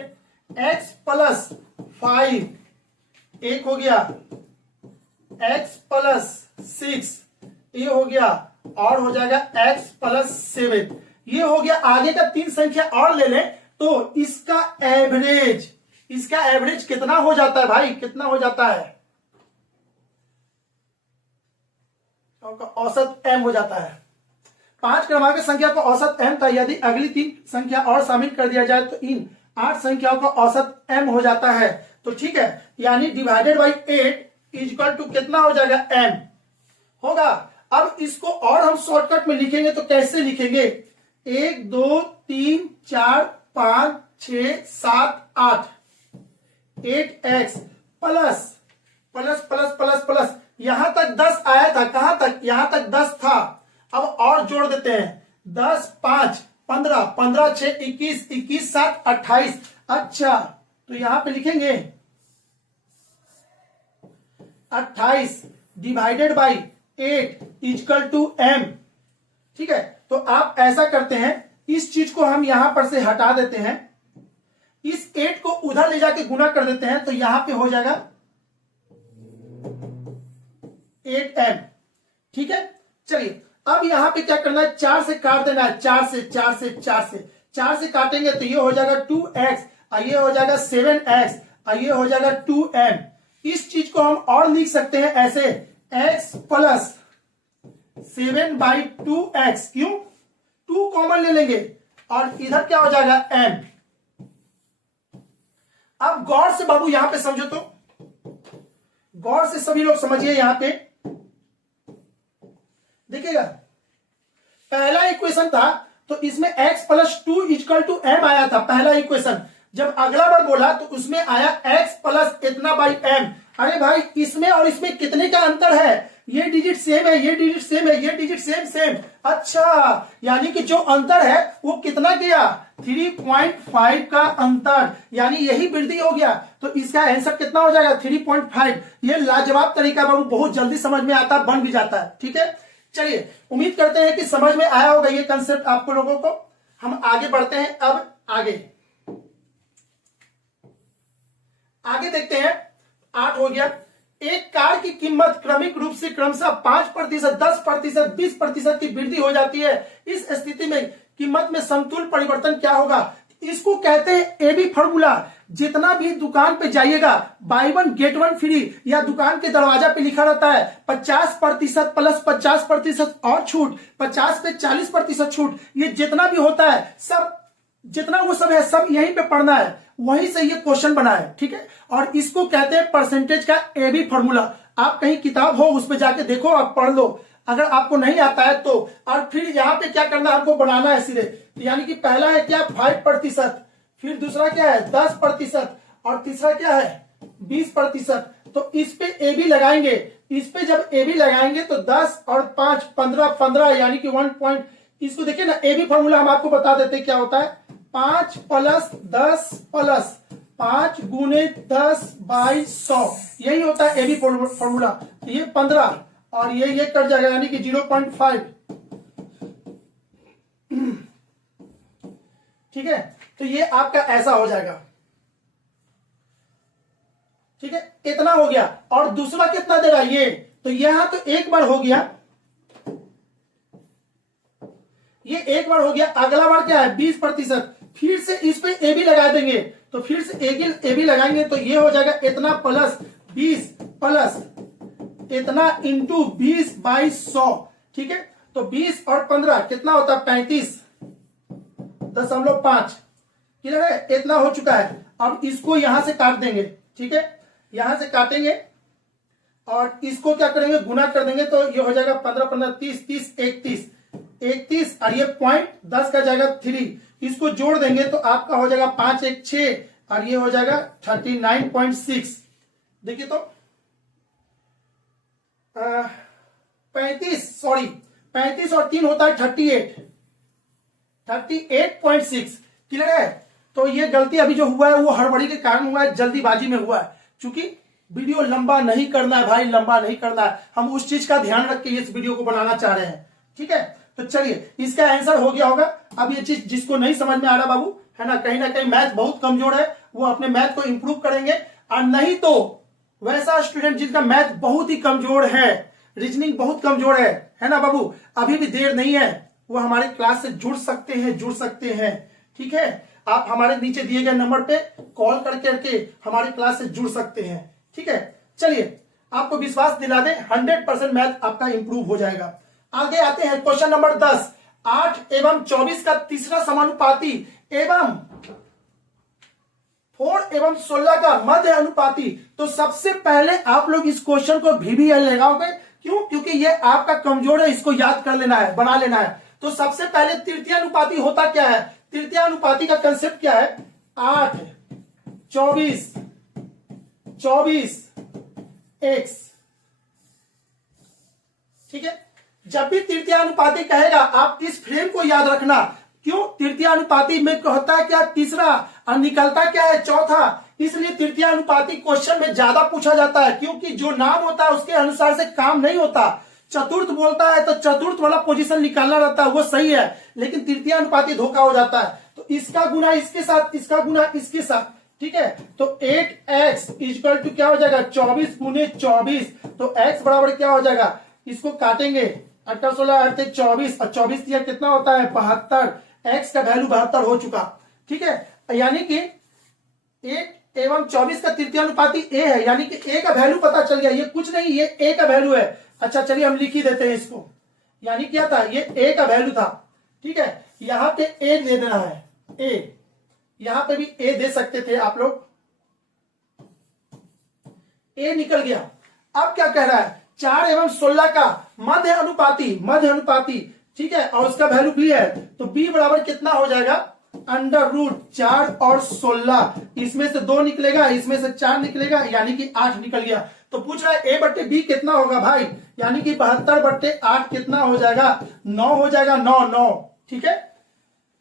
x प्लस 5 एक हो गया, x प्लस 6, ये हो गया, और हो जाएगा x प्लस 7, ये हो गया। आगे का 3 संख्या और ले लें तो इसका एवरेज कितना हो जाता है भाई, कितना हो जाता है, औसत m हो जाता है। 5 क्रमांक संख्या का औसत m था, यदि अगली 3 संख्या और शामिल कर दिया जाए तो इन 8 संख्याओं का औसत m हो जाता है। तो ठीक है, यानी डिवाइडेड बाई 8 इक्वल टू कितना हो जाएगा, m होगा। अब इसको और हम शॉर्टकट में लिखेंगे तो कैसे लिखेंगे, 1 2 3 4 5 6 7 8, 8x plus plus plus plus plus, यहां तक 10 आया था, कहां तक, यहां तक 10 था। अब और जोड़ देते हैं, 10 5 15, 15 6 21, 21 7 28। अच्छा, तो यहां पे लिखेंगे 28 divided by 8 equal to m। ठीक है, तो आप ऐसा करते हैं, इस चीज को हम यहां पर से हटा देते हैं, इस 8 को उधर ले जाके गुना कर देते हैं, तो यहां पे हो जाएगा 8m। ठीक है, चलिए अब यहां पे क्या करना है, 4 से काट देना है, 4 से 4 से 4 से 4 से काटेंगे तो ये हो जाएगा 2x, ये हो जाएगा 7x, ये हो जाएगा 2m। इस चीज को हम और लिख सकते हैं ऐसे, x प्लस 7/2x, क्यों, 2 कॉमन ले लेंगे और इधर क्या हो जाएगा m। अब गौर से बाबू यहां पे समझो, तो गौर से सभी लोग समझिए, यहां पे देखिएगा, पहला इक्वेशन था तो इसमें x plus 2 equal to m आया था, पहला इक्वेशन। जब अगला बार बोला तो उसमें आया x प्लस इतना बाई m। अरे भाई, इसमें और इसमें कितने का अंतर है, ये डिजिट सेम है, ये डिजिट सेम है, ये डिजिट सेम सेम। अच्छा, यानी कि जो अंतर है वो कितना गया, 3.5 का अंतर, यानी यही वृद्धि हो गया। तो इसका आंसर कितना हो जाएगा, 3.5। ये लाजवाब तरीका बाबू, बहुत जल्दी समझ में आता, बन भी जाता है। ठीक है, चलिए उम्मीद करते हैं कि समझ में आया होगा ये कंसेप्ट आपको लोगों को। हम आगे बढ़ते हैं, अब आगे देखते हैं। 8 हो गया। एक कार की कीमत क्रमिक रूप से क्रमशः 5%, 10%, 20% की वृद्धि हो जाती है। इस स्थिति में कीमत में समतुल परिवर्तन क्या होगा, इसको कहते हैं एबी फॉर्मूला। जितना भी दुकान पे जाइएगा, by one get one free, या दुकान के दरवाजा पे लिखा रहता है 50% प्लस 50% और छूट, 50 पे 40% छूट, ये जितना भी होता है सब, जितना वो सब है सब यहीं पे पढ़ना है, वहीं से ये क्वेश्चन बना है। ठीक है, और इसको कहते हैं परसेंटेज का एबी फॉर्मूला। आप कहीं किताब हो उस पे जाके देखो, आप पढ़ लो, अगर आपको नहीं आता है तो। और फिर यहाँ पे क्या करना है, हमको बनाना है सीधे, यानी कि पहला है क्या, 5%, फिर दूसरा क्या है 10%, और तीसरा क्या है 20%। तो इस पे ए बी लगाएंगे, इस पे जब ए बी लगाएंगे तो 10 और 5 15 यानी कि 1 पॉइंट। इसको देखिए ना, ए बी फॉर्मूला हम आपको बता देते हैं क्या होता है, 5 प्लस 10 प्लस 5 गुने 10/100, यही होता है ए बी फॉर्मूला। तो ये 15 और ये कट जाएगा, यानी कि 0.5। ठीक है, तो ये आपका ऐसा हो जाएगा। ठीक है, इतना हो गया। और दूसरा कितना दे रहा है ये, तो यहां तो एक बार हो गया, ये एक बार हो गया। अगला बार क्या है 20%, फिर से इस पे ए बी लगा देंगे, तो फिर से ए बी लगाएंगे तो ये हो जाएगा इतना प्लस 20 प्लस इतना इंटू 20/100। ठीक है, तो 20 और 15 कितना होता है 35.5। क्लियर है, इतना हो चुका है। अब इसको यहां से काट देंगे। ठीक है, यहां से काटेंगे और इसको क्या करेंगे, गुना कर देंगे, तो ये हो जाएगा 15 15 30 30 31 और ये पॉइंट 10 का जाएगा 3, इसको जोड़ देंगे तो आपका हो जाएगा 5 1 6 और ये हो जाएगा 39.6। देखिए तो 35 और 3 होता है 38.6। क्लियर है, तो ये गलती अभी जो हुआ है वो हड़बड़ी के कारण हुआ है, जल्दीबाजी में हुआ है। चूंकि वीडियो लंबा नहीं करना है भाई, लंबा नहीं करना है, हम उस चीज का ध्यान रख के इस वीडियो को बनाना चाह रहे हैं। ठीक है, तो चलिए इसका आंसर हो गया होगा। अब ये चीज जिसको नहीं समझ में आ रहा बाबू, है ना कहीं मैथ बहुत कमजोर है, वो अपने मैथ को इंप्रूव करेंगे, और नहीं तो वैसा स्टूडेंट जिनका मैथ बहुत ही कमजोर है, रीजनिंग बहुत कमजोर है ना बाबू, अभी भी देर नहीं है, वो हमारे क्लास से जुड़ सकते हैं। ठीक है, आप हमारे नीचे दिए गए नंबर पे कॉल करके हमारे क्लास से जुड़ सकते हैं। ठीक है, चलिए आपको विश्वास दिला दें 100% मैथ आपका इंप्रूव हो जाएगा। आगे आते हैं क्वेश्चन नंबर 10, 8 एवं 24 का तीसरा समानुपाती एवं 4 एवं 16 का मध्य अनुपाती। तो सबसे पहले आप लोग इस क्वेश्चन को VBL लगाओगे, क्यों? क्योंकि ये आपका कमजोर है, इसको याद कर लेना है, बना लेना है। तो सबसे पहले तृतीय अनुपाती होता क्या है? तृतीय अनुपाती का कंसेप्ट क्या है? 8 24 x। ठीक है, जब भी तृतीय अनुपाती कहेगा आप इस फ्रेम को याद रखना। क्यों? तृतीय अनुपाती में होता है क्या? तीसरा, और निकलता क्या है? चौथा। इसलिए तृतीय अनुपाती क्वेश्चन में ज्यादा पूछा जाता है, क्योंकि जो नाम होता है उसके अनुसार से काम नहीं होता। चतुर्थ बोलता है तो चतुर्थ वाला पोजीशन निकालना रहता है, वो सही है, लेकिन तृतीय अनुपाती धोखा हो जाता है। तो इसका गुना इसके साथ, इसका गुना इसके साथ। ठीक है, तो 8x इक्वल टू क्या हो जाएगा? 24 गुने 24। तो x बराबर क्या हो जाएगा? इसको काटेंगे, 18 16 8 24, और 24 यह कितना होता है? 72। x का वैल्यू 72 हो चुका। ठीक है, यानी कि 8 एवं 24 का तृतीय अनुपाती a है, यानी कि a का वैल्यू पता चल गया। ये कुछ नहीं, ये a का वैल्यू है। अच्छा चलिए हम लिख ही देते हैं इसको, यानी क्या था? ये a का वैल्यू था। ठीक है, यहां पे a दे देना है, a, यहां पे भी a दे सकते थे आप लोग, a निकल गया। अब क्या कह रहा है? 4 एवं 16 का मध्य अनुपाती। ठीक है, और उसका वैल्यू b है, तो b बराबर कितना हो जाएगा? अंडर रूट 4 और 16, इसमें से 2 निकलेगा, इसमें से 4 निकलेगा, यानी कि 8 निकल गया। तो पूछ रहा है a बट्टे b कितना होगा भाई? यानी कि 72 बट्टे 8 कितना हो जाएगा? 9 हो जाएगा, 9। ठीक है,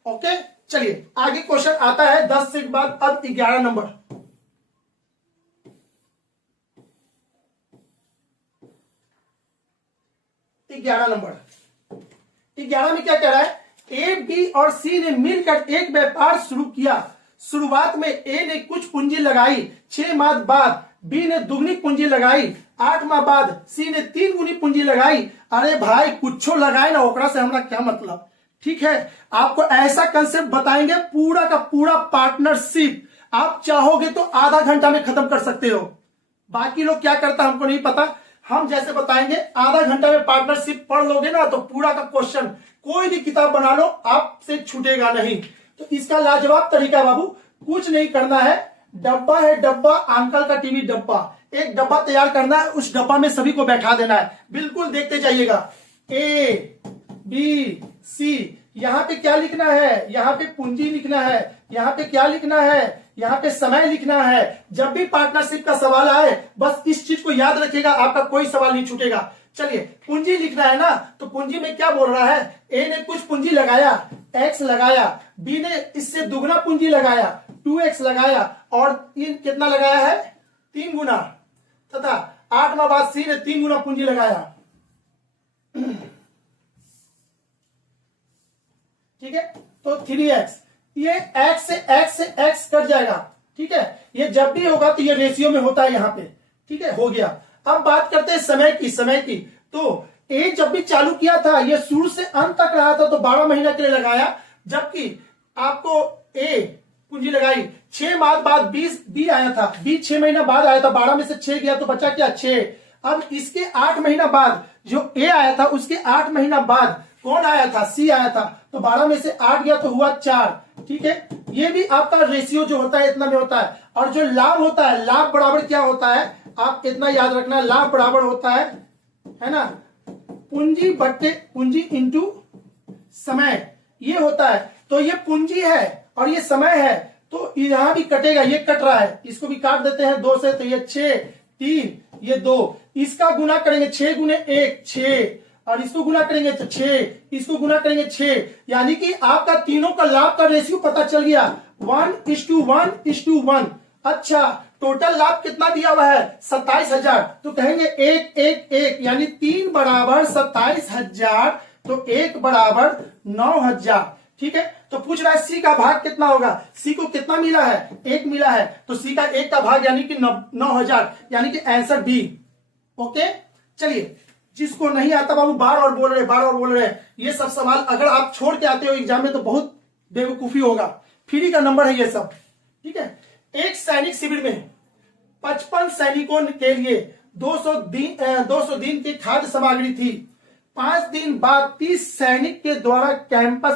ओके। चलिए आगे क्वेश्चन आता है 10 से बाद अब 11 नंबर। 11 में क्या कह रहा है? ए, बी और सी ने मिलकर एक व्यापार शुरू किया। शुरुआत में ए ने कुछ पूंजी लगाई, 6 माह बाद बी ने दुगनी पूंजी लगाई, 8 माह बाद सी ने 3 गुनी पूंजी लगाई। अरे भाई कुछो लगाए ना, ओकरा से हमारा क्या मतलब? ठीक है, आपको ऐसा कंसेप्ट बताएंगे, पूरा का पूरा पार्टनरशिप। आप चाहोगे तो आधा घंटा में खत्म कर सकते हो। बाकी लोग क्या करता हमको नहीं पता, हम जैसे बताएंगे आधा घंटा में पार्टनरशिप पढ़ लोगे ना, तो पूरा का क्वेश्चन कोई भी किताब बना लो आपसे छूटेगा नहीं। तो इसका लाजवाब तरीका बाबू, कुछ नहीं करना है, डब्बा है डब्बा, अंकल का टीवी डब्बा, एक डब्बा तैयार करना है, उस डब्बा में सभी को बैठा देना है। बिल्कुल देखते जाइएगा, ए बी सी, यहाँ पे क्या लिखना है? यहाँ पे पूंजी लिखना है, यहाँ पे क्या लिखना है? यहाँ पे समय लिखना है। जब भी पार्टनरशिप का सवाल आए बस इस चीज को याद रखिएगा, आपका कोई सवाल नहीं छूटेगा। चलिए पूंजी लिखना है ना, तो पूंजी में क्या बोल रहा है? ए ने कुछ पूंजी लगाया, x लगाया, बी ने इससे दुगना पूंजी लगाया, 2x लगाया, और कितना लगाया है? 3 गुना, तथा 8 माह बाद सी ने 3 गुना पूंजी लगाया। ठीक है, तो 3x, ये x से x कट जाएगा। ठीक है, ये जब भी होगा तो ये रेशियो में होता है यहाँ पे। ठीक है, हो गया। अब बात करते हैं समय की। तो ए जब भी चालू किया था ये शुरू से अंत तक रहा था, तो 12 महीना के लिए लगाया, जबकि आपको ए पूंजी लगाई, 6 माह बाद बी आया था, बी 6 महीना बाद आया था, 12 में से 6 गया तो बचा क्या? 6। अब इसके 8 महीना बाद जो ए आया था उसके 8 महीना बाद कौन आया था? सी आया था, तो 12 में से 8 गया तो हुआ 4। ठीक है, ये भी आपका रेशियो जो होता है इतना में होता है। और जो लाभ होता है, लाभ बराबर क्या होता है? आप इतना याद रखना, लाभ बराबर होता है ना, पूंजी इंटू समय, ये होता है। तो ये पूंजी है और ये समय है, तो यहां भी कटेगा, ये कट रहा है, इसको भी काट देते हैं 2 से, तो ये 6, 3, ये 2, इसका गुना करेंगे 6 गुने 1 6, और इसको गुना करेंगे तो 6, इसको गुना करेंगे 6, यानी कि आपका तीनों का लाभ का रेशियो पता चल गया, 1:1:1। अच्छा, टोटल लाभ कितना दिया हुआ है? 27,000। तो कहेंगे 1 1 1, यानी 3 बराबर 27,000, तो 1 बराबर 9,000। ठीक है, तो पूछ रहा है सी का भाग कितना होगा, सी को कितना मिला है, 1 मिला है, तो सी का 1 का भाग यानी कि 9000, यानी कि आंसर बी। ओके, चलिए, जिसको नहीं आता बाबू बार और बोल रहे, ये सब सवाल अगर आप छोड़ के आते हो एग्जाम में तो बहुत बेवकूफी होगा, फ्री का नंबर है ये सब, ठीक है। एक सैनिक शिविर में 55 सैनिकों के लिए 200 दिन की खाद्य सामग्री थी। 5 दिन बाद 30 सैनिक के द्वारा कैंप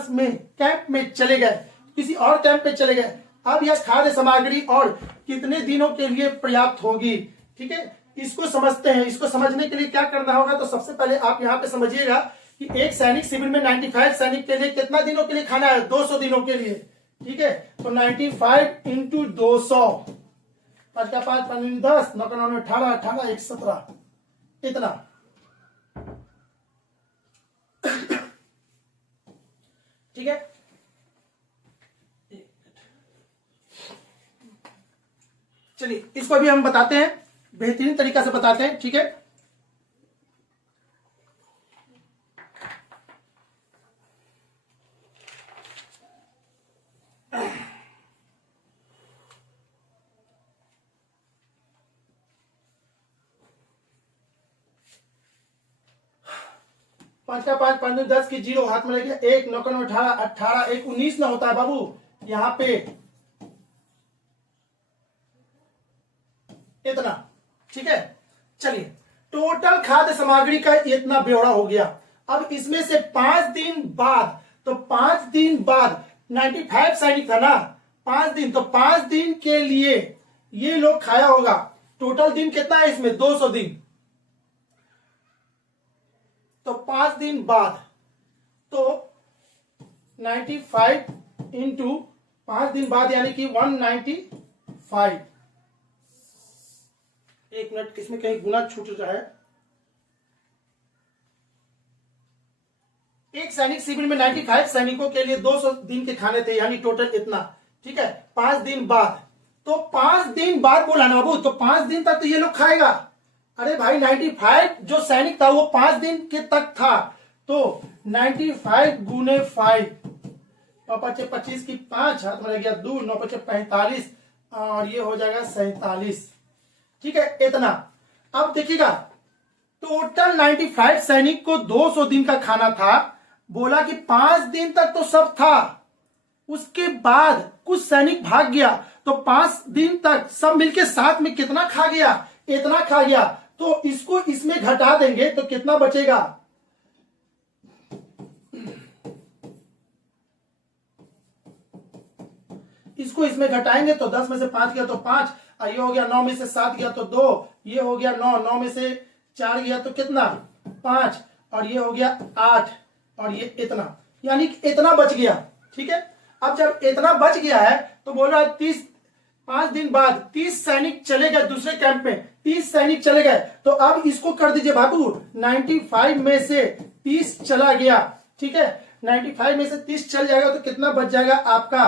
में चले गए, किसी और कैंप में चले गए। अब यह खाद्य सामग्री और कितने दिनों के लिए पर्याप्त होगी, ठीक है, इसको समझते हैं। इसको समझने के लिए क्या करना होगा, तो सबसे पहले आप यहाँ पे समझिएगा कि एक सैनिक शिविर में 95 सैनिक के लिए कितना दिनों के लिए खाना है, 200 दिनों के लिए, ठीक है। तो 95 इंटू 200, 5 का 5, 5 10, 9 का 9, 18, 18 1 17, इतना। ठीक है, चलिए इसको अभी हम बताते हैं, बेहतरीन तरीका से बताते हैं, ठीक है। पांच का 5, 5 10 की 0 हाथ में लगे 1, 9 का 9 18, 18 1 19 ना होता है बाबू, यहां पे इतना, ठीक है। चलिए, टोटल खाद्य सामग्री का इतना ब्यौरा हो गया। अब इसमें से 5 दिन बाद, तो 5 दिन बाद 95 सैनिक था ना, 5 दिन, तो 5 दिन के लिए ये लोग खाया होगा। टोटल दिन कितना है इसमें, 200 दिन, तो 5 दिन बाद, तो 95 इंटू 5 दिन बाद यानी कि 195। एक मिनट, इसमें कहीं गुना छूट रहा है। एक सैनिक शिविर में 95 सैनिकों के लिए 200 दिन के खाने थे, यानी टोटल इतना, ठीक है। 5 दिन बाद, तो 5 दिन बाद बोला ना बाबू, तो 5 दिन तक तो ये लोग खाएगा। अरे भाई 95 जो सैनिक था वो 5 दिन के तक था, तो 95 गुने 5, 25 की 5 हाथ में लग गया 2, 9 5 45, और ये हो जाएगा 47, ठीक है, इतना। अब देखिएगा, टोटल 95 सैनिक को 200 दिन का खाना था, बोला कि 5 दिन तक तो सब था, उसके बाद कुछ सैनिक भाग गया, तो 5 दिन तक सब मिलके साथ में कितना खा गया, इतना खा गया। तो इसको इसमें घटा देंगे तो कितना बचेगा, इसको इसमें घटाएंगे तो 10 में से 5 गया तो 5, ये हो गया 9 में से 7 गया तो 2, ये हो गया 9, 9 में से 4 गया तो कितना 5, और ये हो गया 8, और ये इतना, यानी कि इतना बच गया, ठीक है। अब जब इतना बच गया है तो बोल रहा है 5 दिन बाद 30 सैनिक चले गए दूसरे कैंप में, 30 सैनिक चले गए, तो अब इसको कर दीजिए बाबू, 95 में से 30 चला गया, ठीक है। 95 में से 30 चल जाएगा तो कितना बच जाएगा आपका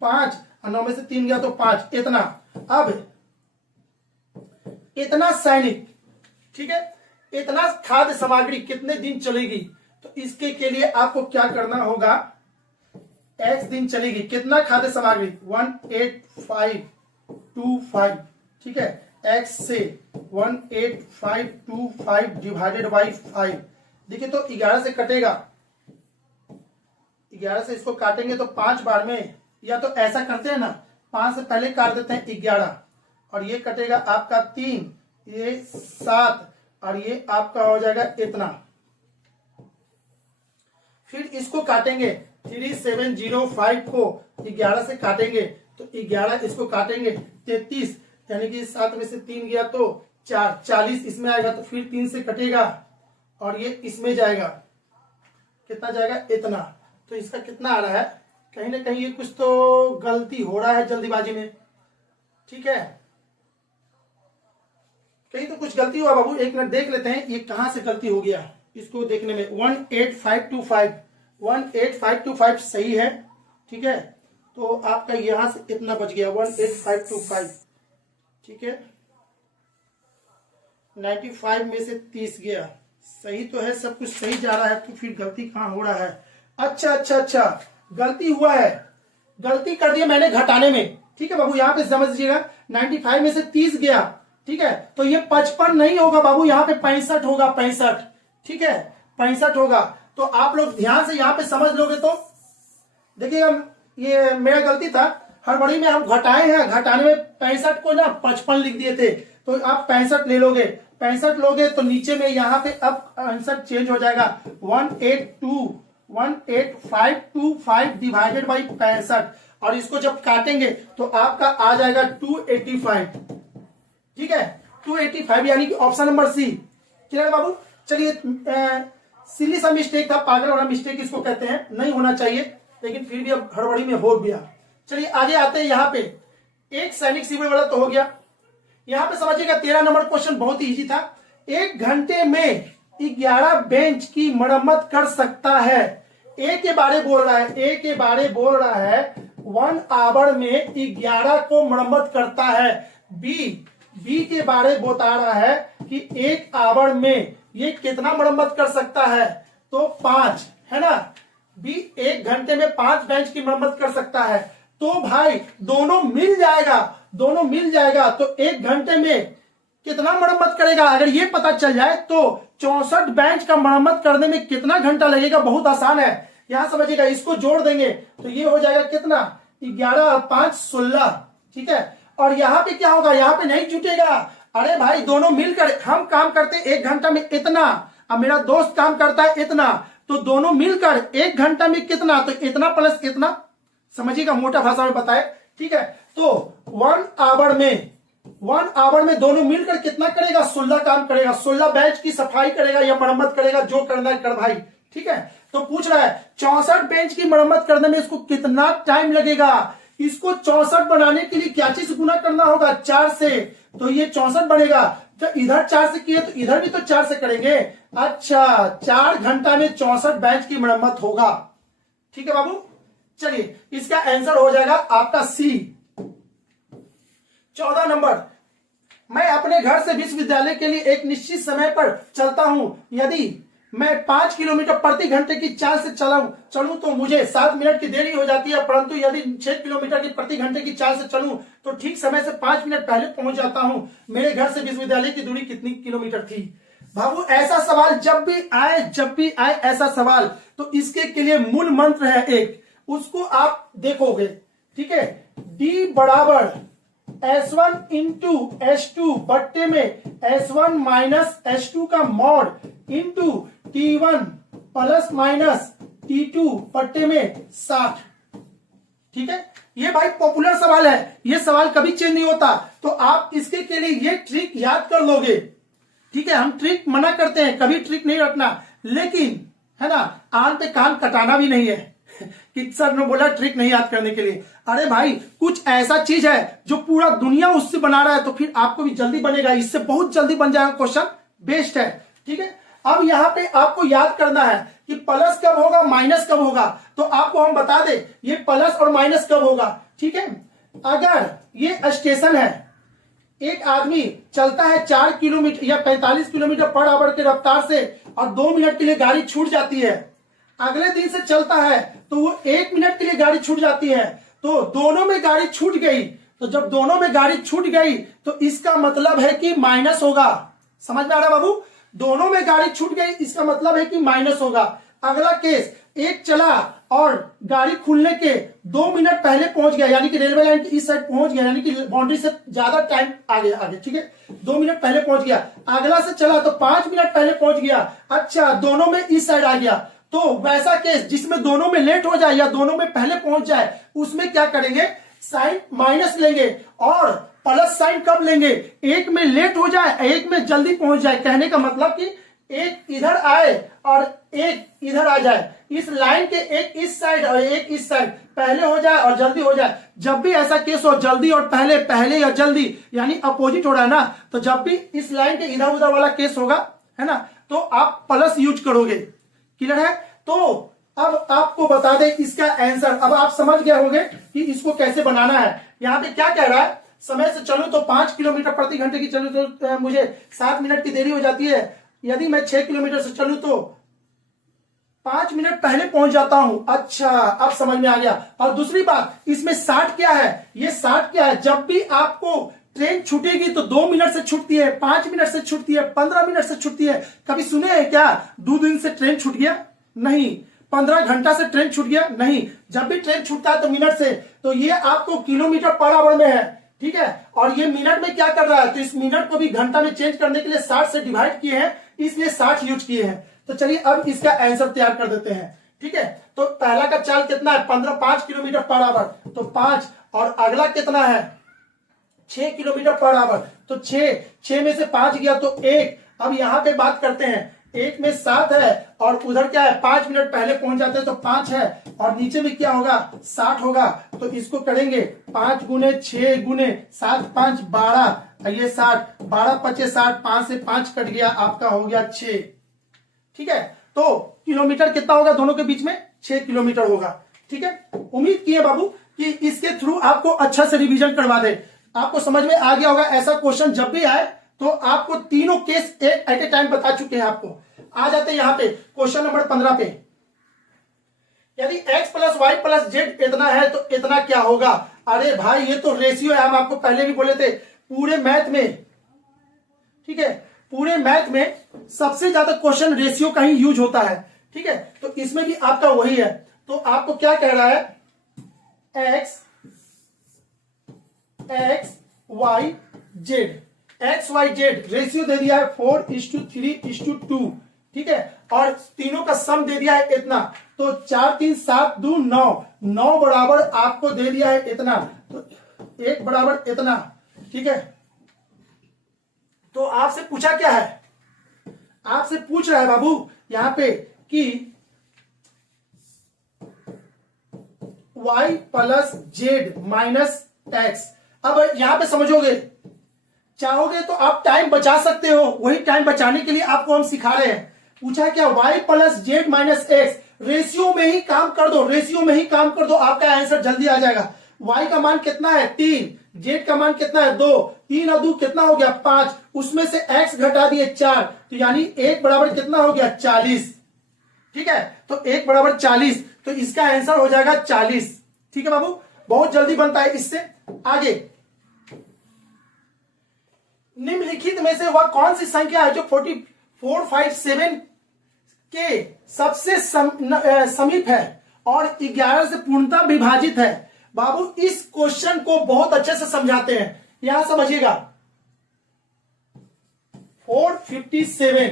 5, और 9 में से 3 गया तो 5, इतना। अब इतना सैनिक, ठीक है, इतना खाद्य सामग्री कितने दिन चलेगी, तो इसके के लिए आपको क्या करना होगा, x दिन चलेगी, कितना खाद्य सामग्री 18525, ठीक है, x से 18525 डिवाइडेड बाई 5। देखिए तो 11 से कटेगा, 11 से इसको काटेंगे तो 5 बार में, या तो ऐसा करते हैं ना, 5 से पहले काट देते हैं 11, और ये कटेगा आपका 3, ये 7, और ये आपका हो जाएगा इतना। फिर इसको काटेंगे 3705 को 11 से काटेंगे तो 11 इसको काटेंगे 33, यानी कि 7 में से 3 गया तो 4, 40 इसमें आएगा, तो फिर 3 से कटेगा और ये इसमें जाएगा, कितना जाएगा इतना। तो इसका कितना आ रहा है, कहीं ना कहीं ये कुछ तो गलती हो रहा है जल्दीबाजी में, ठीक है, कहीं तो कुछ गलती हुआ बाबू, एक मिनट देख लेते हैं ये कहां से गलती हो गया, इसको देखने में 18525 सही है, ठीक है। तो आपका यहां से इतना बच गया 18525, ठीक है। 95 में से 30 गया, सही तो है, सब कुछ सही जा रहा है, तो फिर गलती कहां हो रहा है। अच्छा, गलती हुआ है, गलती कर दी मैंने घटाने में, ठीक है बाबू, यहाँ पे समझ लीजिएगा 95 में से 30 गया, ठीक है, तो ये 55 नहीं होगा बाबू, यहाँ पे 65 होगा, 65, ठीक है, 65 होगा। तो आप लोग ध्यान से यहाँ पे समझ लोगे तो देखिएगा, ये मेरा गलती था, हड़बड़ी में हम घटाए हैं, घटाने में 65 को ना 55 लिख दिए थे, तो आप 65 ले लोगे, 65 लोगे तो नीचे में यहाँ पे अब आंसर चेंज हो जाएगा 18525 डिवाइडेड बाई 65, और इसको जब काटेंगे तो आपका आ जाएगा 285, ठीक है, 285 यानी कि ऑप्शन नंबर सी। क्लियर बाबू? चलिए, सिली सा मिस्टेक था, पागल वाला मिस्टेक इसको कहते हैं, नहीं होना चाहिए, लेकिन फिर भी अब हड़बड़ी में हो गया। चलिए आगे आते हैं, यहाँ पे एक सैनिक शिविर वाला तो हो गया। यहाँ पे समझिएगा 13 नंबर क्वेश्चन बहुत ही इजी था। 1 घंटे में 11 बेंच की मरम्मत कर सकता है। ए के बारे बोल रहा है, ए के बारे बोल रहा है 1 आवर में 11 को मरम्मत करता है। बी के बारे बता रहा है कि 1 आवर में ये कितना मरम्मत कर सकता है, तो 5, है ना। बी 1 घंटे में 5 बेंच की मरम्मत कर सकता है, तो भाई दोनों मिल जाएगा, दोनों मिल जाएगा, तो 1 घंटे में कितना मरम्मत करेगा अगर ये पता चल जाए तो 64 बेंच का मरम्मत करने में कितना घंटा लगेगा, बहुत आसान है। यहां समझिएगा, इसको जोड़ देंगे तो ये हो जाएगा कितना, 11 और 5 16, ठीक है। और यहाँ पे क्या होगा, यहाँ पे नहीं जुटेगा, अरे भाई दोनों मिलकर, हम काम करते 1 घंटा में इतना, अब मेरा दोस्त काम करता है इतना, तो दोनों मिलकर 1 घंटा में कितना, तो इतना प्लस इतना, समझिएगा, मोटा भाषा में बताए, ठीक है। तो 1 आवर में दोनों मिलकर कितना करेगा, 16 काम करेगा, 16 बेंच की सफाई करेगा या मरम्मत करेगा, जो करना है कर भाई, ठीक है। तो पूछ रहा है 64 बेंच की मरम्मत करने में इसको कितना टाइम लगेगा। इसको 64 बनाने के लिए क्या चीज गुना करना होगा, 4 से, तो ये 64 बनेगा। तो इधर 4 से किए तो इधर भी तो 4 से करेंगे। अच्छा, 4 घंटा में 64 बेंच की मरम्मत होगा, ठीक है बाबू। चलिए, इसका आंसर हो जाएगा आपका सी। 14 नंबर, मैं अपने घर से विश्वविद्यालय के लिए एक निश्चित समय पर चलता हूं। यदि मैं 5 किलोमीटर प्रति घंटे की चाल से चलूं तो मुझे 7 मिनट की देरी हो जाती है, परंतु यदि 6 किलोमीटर की प्रति घंटे की चाल से चलूं तो ठीक समय से 5 मिनट पहले पहुंच जाता हूं। मेरे घर से विश्वविद्यालय की दूरी कितनी किलोमीटर थी। बाबू ऐसा सवाल जब भी आए ऐसा सवाल, तो इसके लिए मूल मंत्र है एक, उसको आप देखोगे, ठीक है। D बराबर S1 इंटू S2 बट्टे में S1 माइनस S2 का mod into T1 plus minus T2 बट्टे में 60, ठीक है। ये भाई पॉपुलर सवाल है, ये सवाल कभी चेंज नहीं होता, तो आप इसके के लिए ये ट्रिक याद कर लोगे, ठीक है। हम ट्रिक मना करते हैं, कभी ट्रिक नहीं रखना, लेकिन है ना, आन पे कान कटाना भी नहीं है कि सर ने बोला ट्रिक नहीं याद करने के लिए। अरे भाई कुछ ऐसा चीज है जो पूरा दुनिया उससे बना रहा है, तो फिर आपको भी जल्दी बनेगा, इससे बहुत जल्दी बन जाएगा क्वेश्चन, बेस्ट है, ठीक है। अब यहाँ पे आपको याद करना है कि प्लस कब होगा, माइनस कब होगा, तो आपको हम बता दे ये प्लस और माइनस कब होगा, ठीक है। अगर ये स्टेशन है, एक आदमी चलता है 4 किलोमीटर या 45 किलोमीटर पर आवर की रफ्तार से, और 2 मिनट के लिए गाड़ी छूट जाती है, अगले दिन से चलता है तो वो 1 मिनट के लिए गाड़ी छूट जाती है, तो दोनों में गाड़ी छूट गई, तो जब दोनों में गाड़ी छूट गई तो इसका मतलब है कि माइनस होगा। समझ में आ रहा बाबू, दोनों में गाड़ी छूट गई इसका मतलब है कि माइनस होगा। अगला केस, एक चला और गाड़ी खुलने के 2 मिनट पहले पहुंच गया, यानी कि रेलवे लाइन की इस साइड पहुंच गया, यानी कि बाउंड्री से ज्यादा टाइम आगे, ठीक है, 2 मिनट पहले पहुंच गया। अगला से चला तो 5 मिनट पहले पहुंच गया, अच्छा दोनों में इस साइड आ गया। तो वैसा केस जिसमें दोनों में लेट हो जाए या दोनों में पहले पहुंच जाए, उसमें क्या करेंगे, साइन माइनस लेंगे, और प्लस साइन कब लेंगे, एक में लेट हो जाए एक में जल्दी पहुंच जाए। कहने का मतलब कि एक इधर आए और एक इधर आ जाए, इस लाइन के एक इस साइड और एक इस साइड, पहले हो जाए और जल्दी हो जाए। जब भी ऐसा केस हो, जल्दी और पहले, पहले या जल्दी, यानी अपोजिट हो रहा है ना, तो जब भी इस लाइन के इधर उधर वाला केस होगा, है ना, तो आप प्लस यूज करोगे। क्लियर है? तो अब आपको बता दें इसका आंसर, अब आप समझ गए होंगे कि इसको कैसे बनाना है। यहाँ पे क्या कह रहा है, समय से चलूं तो 5 किलोमीटर प्रति घंटे की चलूं तो मुझे 7 मिनट की देरी हो जाती है, यदि मैं 6 किलोमीटर से चलूं तो 5 मिनट पहले पहुंच जाता हूं। अच्छा, अब समझ में आ गया। और दूसरी बात, इसमें 60 क्या है, ये 60 क्या है, जब भी आपको ट्रेन छूटेगी तो 2 मिनट से छूटती है, 5 मिनट से छूटती है, 15 मिनट से छूटती है। कभी सुने हैं क्या 2 दिन से ट्रेन छूट गया? नहीं। 15 घंटा से ट्रेन छूट गया? नहीं। जब भी ट्रेन छूटता है तो मिनट से, तो ये आपको किलोमीटर पर आवर में है, ठीक है। और ये मिनट में क्या कर रहा है, तो इस मिनट को भी घंटा में चेंज करने के लिए 60 से डिवाइड किए हैं, इसलिए 60 यूज किए हैं। तो चलिए अब इसका आंसर तैयार कर देते हैं, ठीक है। तो पहला का चाल कितना है, 5 किलोमीटर पर आवर, तो 5, और अगला कितना है 6 किलोमीटर पर आवर, तो 6 में से 5 गया तो 1। अब यहां पे बात करते हैं, 1 में 7 है और उधर क्या है 5 मिनट पहले पहुंच जाते हैं तो 5 है, और नीचे में क्या होगा 60 होगा। तो इसको करेंगे 5 गुने 6 गुने 7 5 12, ये 60, 12 पचे 60, 5 से 5 कट गया, आपका हो गया 6, ठीक है। तो किलोमीटर कितना होगा दोनों के बीच में, 6 किलोमीटर होगा, ठीक है। उम्मीद किए बाबू कि इसके थ्रू आपको अच्छा से रिवीजन करवा दे, आपको समझ में आ गया होगा। ऐसा क्वेश्चन जब भी आए तो आपको तीनों केस एट ए टाइम बता चुके हैं। आपको आ जाते हैं यहां पे क्वेश्चन नंबर 15 पे। यदि x plus y plus z इतना है तो इतना क्या होगा? अरे भाई ये तो रेशियो है, हम आपको पहले भी बोले थे पूरे मैथ में, ठीक है, पूरे मैथ में सबसे ज्यादा क्वेश्चन रेशियो का ही यूज होता है, ठीक है। तो इसमें भी आपका वही है। तो आपको क्या कह रहा है, x Y Z, X Y Z ratio दे दिया है 4:3:2, ठीक है। और तीनों का सम दे दिया है इतना, तो 4 3 7 2 9, 9 बराबर आपको दे दिया है इतना, तो 1 बराबर इतना, ठीक है। तो आपसे पूछा क्या है, आपसे पूछ रहा है बाबू यहां पे कि y plus Z minus x. अब यहां पे समझोगे, चाहोगे तो आप टाइम बचा सकते हो, वही टाइम बचाने के लिए आपको हम सिखा रहे हैं। पूछा क्या, y plus Z minus x, ratio में ही काम कर दो, रेशियो में ही काम कर दो, आपका आंसर जल्दी आ जाएगा। y का मान कितना है 3, जेड का मान कितना है 2, 3 और 2 कितना हो गया 5, उसमें से x घटा दिए 4, तो यानी 1 बराबर कितना हो गया 40, ठीक है। तो 1 बराबर 40, तो इसका आंसर हो जाएगा 40, ठीक है बाबू, बहुत जल्दी बनता है। इससे आगे, निम्नलिखित में से वह कौन सी संख्या है जो 4457 के सबसे समीप है और 11 से पूर्णतः विभाजित है? बाबू इस क्वेश्चन को बहुत अच्छे से समझाते हैं, यहां समझिएगा। 457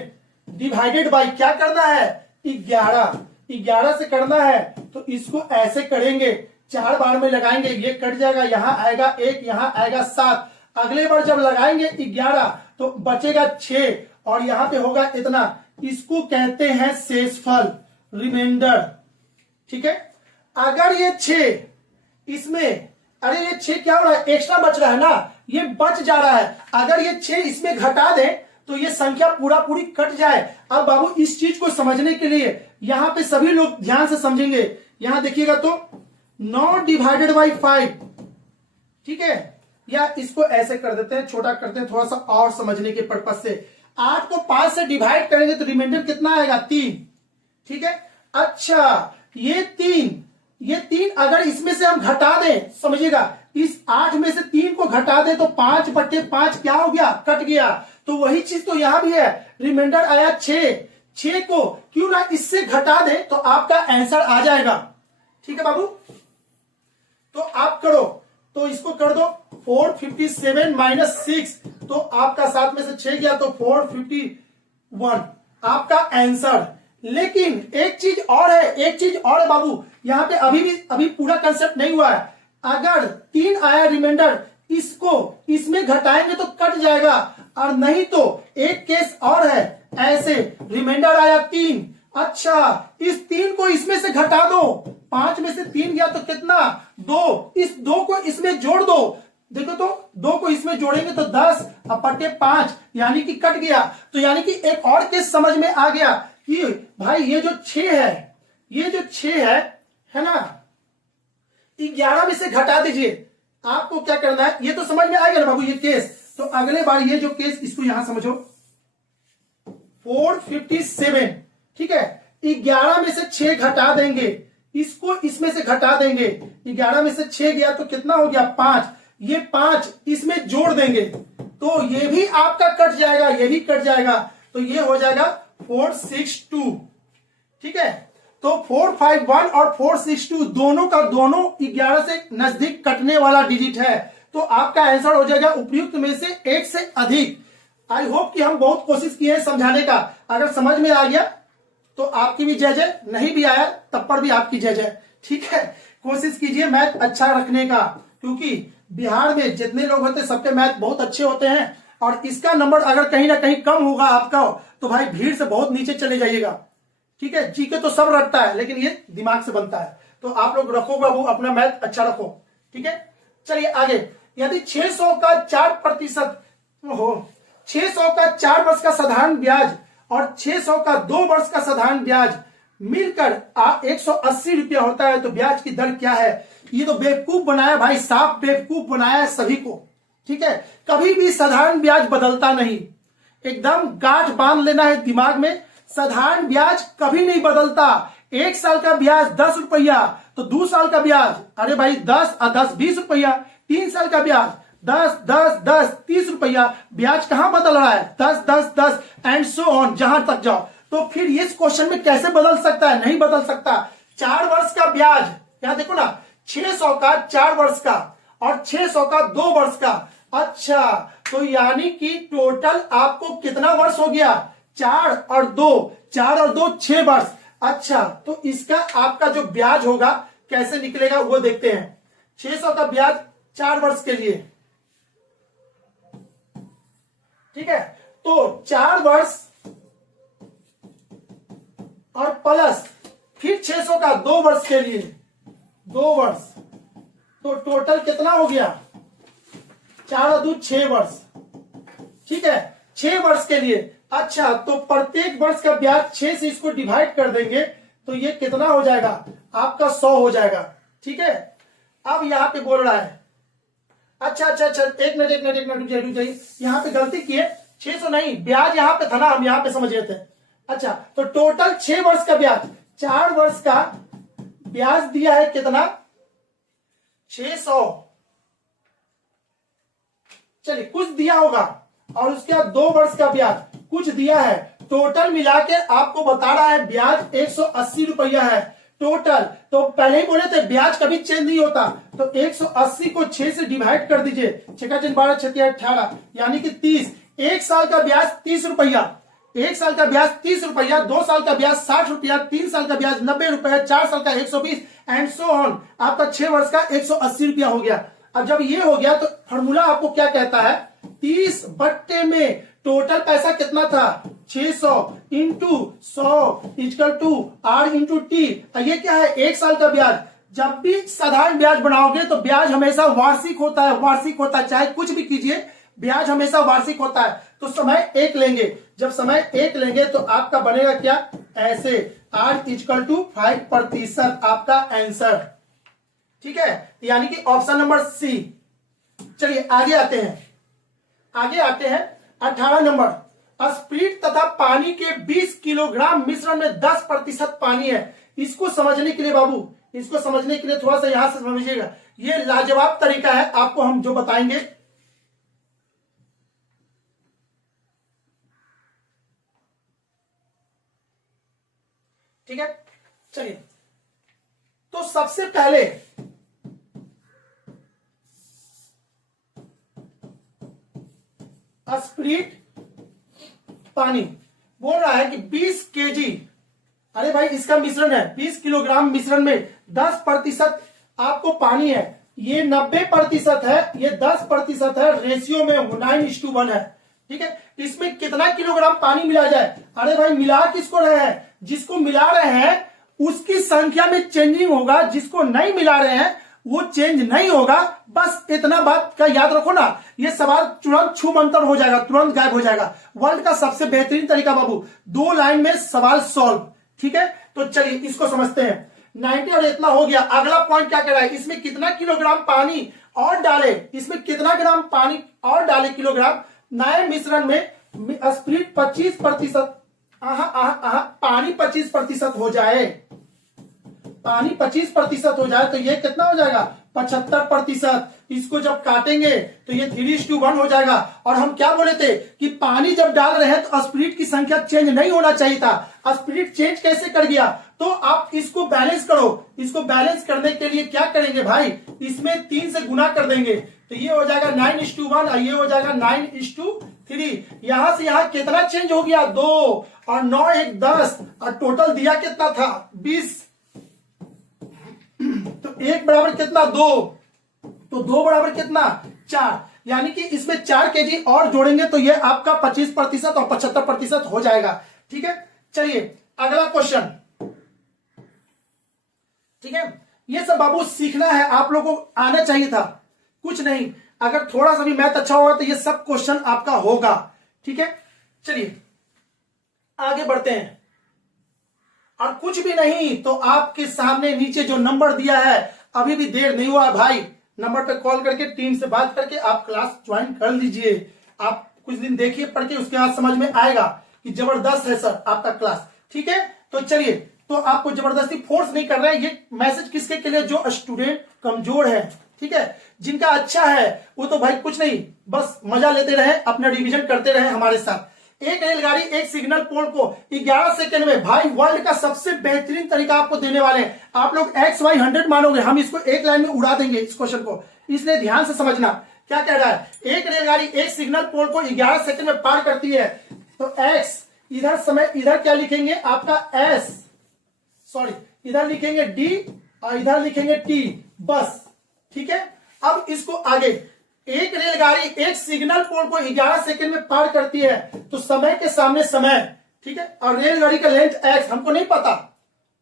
डिवाइडेड बाई क्या करना है 11 से करना है, तो इसको ऐसे करेंगे, 4 बार में लगाएंगे, ये कट जाएगा, यहां आएगा 1, यहां आएगा 7, अगले बार जब लगाएंगे 11 तो बचेगा 6, और यहां पे होगा इतना, इसको कहते हैं शेषफल, रिमाइंडर, ठीक है। अगर ये 6 इसमें, अरे ये 6 क्या हो रहा है, एक्स्ट्रा बच रहा है ना, ये बच जा रहा है, अगर ये 6 इसमें घटा दें तो ये संख्या पूरा पूरी कट जाए। अब बाबू इस चीज को समझने के लिए यहां पे सभी लोग ध्यान से समझेंगे, यहां देखिएगा तो 9 डिवाइडेड बाई 5, ठीक है, या इसको ऐसे कर देते हैं, छोटा करते हैं थोड़ा सा और समझने के पर्पज से। 8 को 5 से डिवाइड करेंगे तो रिमाइंडर कितना आएगा 3, ठीक है। अच्छा ये 3 अगर इसमें से हम घटा दें, समझिएगा, इस 8 में से 3 को घटा दें तो 5/5 क्या हो गया, कट गया। तो वही चीज तो यहां भी है, रिमाइंडर आया 6 को क्यों ना इससे घटा दें तो आपका आंसर आ जाएगा, ठीक है बाबू। तो आप करो, तो इसको कर दो 457 माइनस 6, तो आपका 7 में से 6 गया तो 451 आपका आंसर। लेकिन एक चीज और है बाबू, यहां पे अभी पूरा कंसेप्ट नहीं हुआ है। अगर 3 आया रिमाइंडर, इसको इसमें घटाएंगे तो कट जाएगा, और नहीं तो एक केस और है, ऐसे रिमाइंडर आया 3, अच्छा इस 3 को इसमें से घटा दो, 5 में से 3 गया तो कितना 2, इस 2 को इसमें जोड़ दो, देखो तो 2 को इसमें जोड़ेंगे तो 10/5 यानी कि कट गया। तो यानी कि एक और केस समझ में आ गया कि भाई ये जो 6 है, ये जो 6 है ना, 11 में से घटा दीजिए, आपको क्या करना है, ये तो समझ में आ गया ना बाबू ये केस। तो अगले बार ये जो केस, इसको यहां समझो 457, ठीक है, 11 में से 6 घटा देंगे, इसको इसमें से घटा देंगे, 11 में से 6 गया तो कितना हो गया 5, ये 5 इसमें जोड़ देंगे तो ये भी आपका कट जाएगा, ये भी कट जाएगा, तो ये हो जाएगा 462। ठीक है, तो 451 और 462 दोनों का दोनों 11 से नजदीक कटने वाला डिजिट है, तो आपका आंसर हो जाएगा उपयुक्त में से एक से अधिक। आई होप कि हम बहुत कोशिश किए हैं समझाने का, अगर समझ में आ गया तो आपकी भी जय जय, नहीं भी आया तब पर भी आपकी जय जय। ठीक है, कोशिश कीजिए मैथ अच्छा रखने का, क्योंकि बिहार में जितने लोग होते हैं सबके मैथ बहुत अच्छे होते हैं, और इसका नंबर अगर कहीं ना कहीं कम होगा आपका तो भाई भीड़ से बहुत नीचे चले जाइएगा। ठीक है, जीके तो सब रखता है लेकिन ये दिमाग से बनता है, तो आप लोग रखो बाबू, अपना मैथ अच्छा रखो। ठीक है, चलिए आगे। यदि 600 का 4% 600 का 4 वर्ष का साधारण ब्याज और 600 का 2 वर्ष का साधारण ब्याज मिलकर 180 रुपया होता है, तो ब्याज की दर क्या है? ये तो बेवकूफ बनाया भाई, साफ बेवकूफ बनाया है सभी को। ठीक है, कभी भी साधारण ब्याज बदलता नहीं, एकदम गांठ बांध लेना है दिमाग में, साधारण ब्याज कभी नहीं बदलता। 1 साल का ब्याज 10 रुपया, तो 2 साल का ब्याज अरे भाई 10 और 10 20 रुपया, 3 साल का ब्याज 10 10 10 30 रुपया, ब्याज कहां बदल रहा है? 10 10 10 एंड सो ऑन, जहां तक जाओ। तो फिर इस क्वेश्चन में कैसे बदल सकता है? नहीं बदल सकता। 4 वर्ष का ब्याज, यहां देखो ना, 600 का 4 वर्ष का और 600 का 2 वर्ष का। अच्छा, तो यानी कि टोटल आपको कितना वर्ष हो गया? 4 और 2 6 वर्ष। अच्छा, तो इसका आपका जो ब्याज होगा कैसे निकलेगा वो देखते हैं। 600 का ब्याज 4 वर्ष के लिए, ठीक है, तो 4 वर्ष और प्लस फिर 600 का 2 वर्ष के लिए, 2 वर्ष, तो टोटल कितना हो गया? 4 और 2 6 वर्ष। ठीक है, 6 वर्ष के लिए। अच्छा, तो प्रत्येक वर्ष का ब्याज 6 से इसको डिवाइड कर देंगे तो ये कितना हो जाएगा? आपका 100 हो जाएगा। ठीक है, अब यहां पे बोल रहा है, अच्छा, एक मिनट रुक जाइए, यहां पे गलती किए, 600 नहीं, ब्याज यहां पे था ना, हम यहां पे समझ रहे थे। अच्छा, तो टोटल 6 वर्ष का ब्याज, 4 वर्ष का ब्याज दिया है कितना? 600, चलिए कुछ दिया होगा, और उसके बाद 2 वर्ष का ब्याज कुछ दिया है, टोटल मिला के आपको बता रहा है ब्याज 180 रुपया है टोटल। तो पहले ही बोले थे ब्याज कभी चेंज नहीं होता, तो 180 को 6 से डिवाइड कर दीजिए, 6 12 6 18 यानी कि 30। 1 साल का ब्याज 30 रुपया, 1 साल का ब्याज 30 रुपया, 2 साल का ब्याज 60 रुपया, 3 साल का ब्याज 90 रुपया, 4 साल का 120 एंड सो ऑन। आपका 6 वर्ष का 180 रुपया हो गया। अब जब ये हो गया तो फॉर्मूला आपको क्या कहता है? 30 बट्टे में टोटल पैसा कितना था? 600 into 100 equal to R into T. ये क्या है? 1 साल का ब्याज। जब भी साधारण ब्याज बनाओगे तो ब्याज हमेशा वार्षिक होता है, वार्षिक होता है, चाहे कुछ भी कीजिए ब्याज हमेशा वार्षिक होता है। तो समय 1 लेंगे, जब समय 1 लेंगे तो आपका बनेगा क्या? ऐसे, आर इक्वल टू 5% आपका आंसर। ठीक है, यानी कि ऑप्शन नंबर सी। चलिए आगे आते हैं, 18 नंबर। स्प्रिट तथा पानी के 20 किलोग्राम मिश्रण में 10% पानी है। इसको समझने के लिए बाबू, इसको समझने के लिए थोड़ा सा यहां से समझिएगा, ये लाजवाब तरीका है आपको हम जो बताएंगे। ठीक है, चलिए, तो सबसे पहले स्प्रिट पानी बोल रहा है कि 20 केजी, अरे भाई इसका मिश्रण है, 20 किलोग्राम मिश्रण में 10% आपको पानी है, ये 90% है, ये 10% है, रेशियो में 9:1 है। ठीक है, इसमें कितना किलोग्राम पानी मिला जाए? अरे भाई मिला किसको रहे हैं? जिसको मिला रहे हैं उसकी संख्या में चेंजिंग होगा, जिसको नहीं मिला रहे हैं वो चेंज नहीं होगा। बस इतना बात का याद रखो ना, ये सवाल तुरंत छूमंतर हो जाएगा, तुरंत गायब हो जाएगा। वर्ल्ड का सबसे बेहतरीन तरीका बाबू, 2 लाइन में सवाल सॉल्व। ठीक है, तो चलिए इसको समझते हैं। 90 और इतना हो गया। अगला पॉइंट क्या कह रहा है? इसमें कितना किलोग्राम पानी और डाले, इसमें कितना ग्राम पानी और डाले किलोग्राम। नए मिश्रण में स्प्रिट 25% पानी 25% हो जाए, पानी 25% हो जाए तो ये कितना हो जाएगा 75%। इसको जब काटेंगे तो ये 3:1 हो जाएगा। और हम क्या बोले थे कि पानी जब डाल रहे हैं तो स्पिरिट की संख्या चेंज नहीं होना चाहिए था। स्पिरिट चेंज कैसे कर गया? तो आप इसको बैलेंस करो। इसको बैलेंस करने के लिए क्या करेंगे भाई, इसमें 3 से गुना कर देंगे तो ये हो जाएगा 9:1 और ये हो जाएगा 9:3। यहां से यहां कितना चेंज हो गया 2 और 9 1 10 और टोटल दिया कितना था 20। तो 1 बराबर कितना 2, तो 2 बराबर कितना 4, यानी कि इसमें 4 kg और जोड़ेंगे तो ये आपका 25% और 75% हो जाएगा। ठीक है, चलिए अगला क्वेश्चन। ठीक है, ये सब बाबू सीखना है, आप लोगों को आना चाहिए था। कुछ नहीं, अगर थोड़ा सा भी मैथ अच्छा होगा तो ये सब क्वेश्चन आपका होगा। ठीक है, चलिए आगे बढ़ते हैं। और कुछ भी नहीं तो आपके सामने नीचे जो नंबर दिया है, अभी भी देर नहीं हुआ भाई, नंबर पे कॉल करके टीम से बात करके आप क्लास ज्वाइन कर लीजिए। आप कुछ दिन देखिए पढ़ के, उसके बाद समझ में आएगा कि जबरदस्त है सर आपका क्लास। ठीक है, तो चलिए, तो आपको जबरदस्ती फोर्स नहीं कर रहे हैं। ये मैसेज किसके के लिए? जो स्टूडेंट कमजोर है। ठीक है, जिनका अच्छा है वो तो भाई कुछ नहीं, बस मजा लेते रहे, अपना रिवीजन करते रहे हमारे साथ। एक रेलगाड़ी एक सिग्नल पोल को 11 सेकंड में, भाई वर्ल्ड का सबसे बेहतरीन तरीका आपको देने वाले हैं। आप लोग एक्स वाई 100 मानोगे, हम इसको एक लाइन में उड़ा देंगे इस क्वेश्चन को, इसलिए ध्यान से समझना। क्या कह रहा है? एक रेलगाड़ी एक सिग्नल पोल को 11 सेकंड में पार करती है तो एक्स इधर समय, इधर क्या लिखेंगे आपका एस, सॉरी इधर लिखेंगे डी और इधर लिखेंगे टी, बस। ठीक है, अब इसको आगे, एक रेलगाड़ी एक सिग्नल पोल को 11 सेकंड में पार करती है तो समय के सामने समय। ठीक है, और रेलगाड़ी का लेंथ एक्स, हमको नहीं पता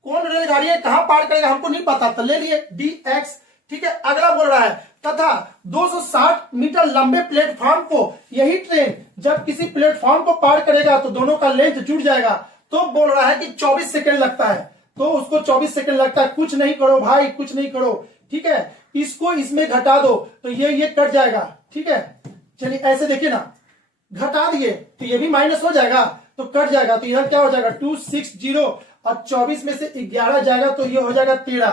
कौन रेलगाड़ी है कहां पार करेगा, हमको नहीं पता, तो ले लिए डी एक्स। ठीक है, अगला बोल रहा है तथा 260 मीटर लंबे प्लेटफॉर्म को यही ट्रेन जब किसी प्लेटफॉर्म को पार करेगा तो दोनों का लेंथ जुड़ जाएगा। तो बोल रहा है कि 24 सेकंड लगता है, तो उसको 24 सेकंड लगता है। कुछ नहीं करो भाई, कुछ नहीं करो। ठीक है, इसको इसमें घटा दो तो ये कट जाएगा। ठीक है, चलिए ऐसे देखिए ना, घटा दिए तो ये भी माइनस हो जाएगा तो कट जाएगा, तो इधर क्या हो जाएगा 260 और 24 में से 11 जाएगा तो ये हो जाएगा 13।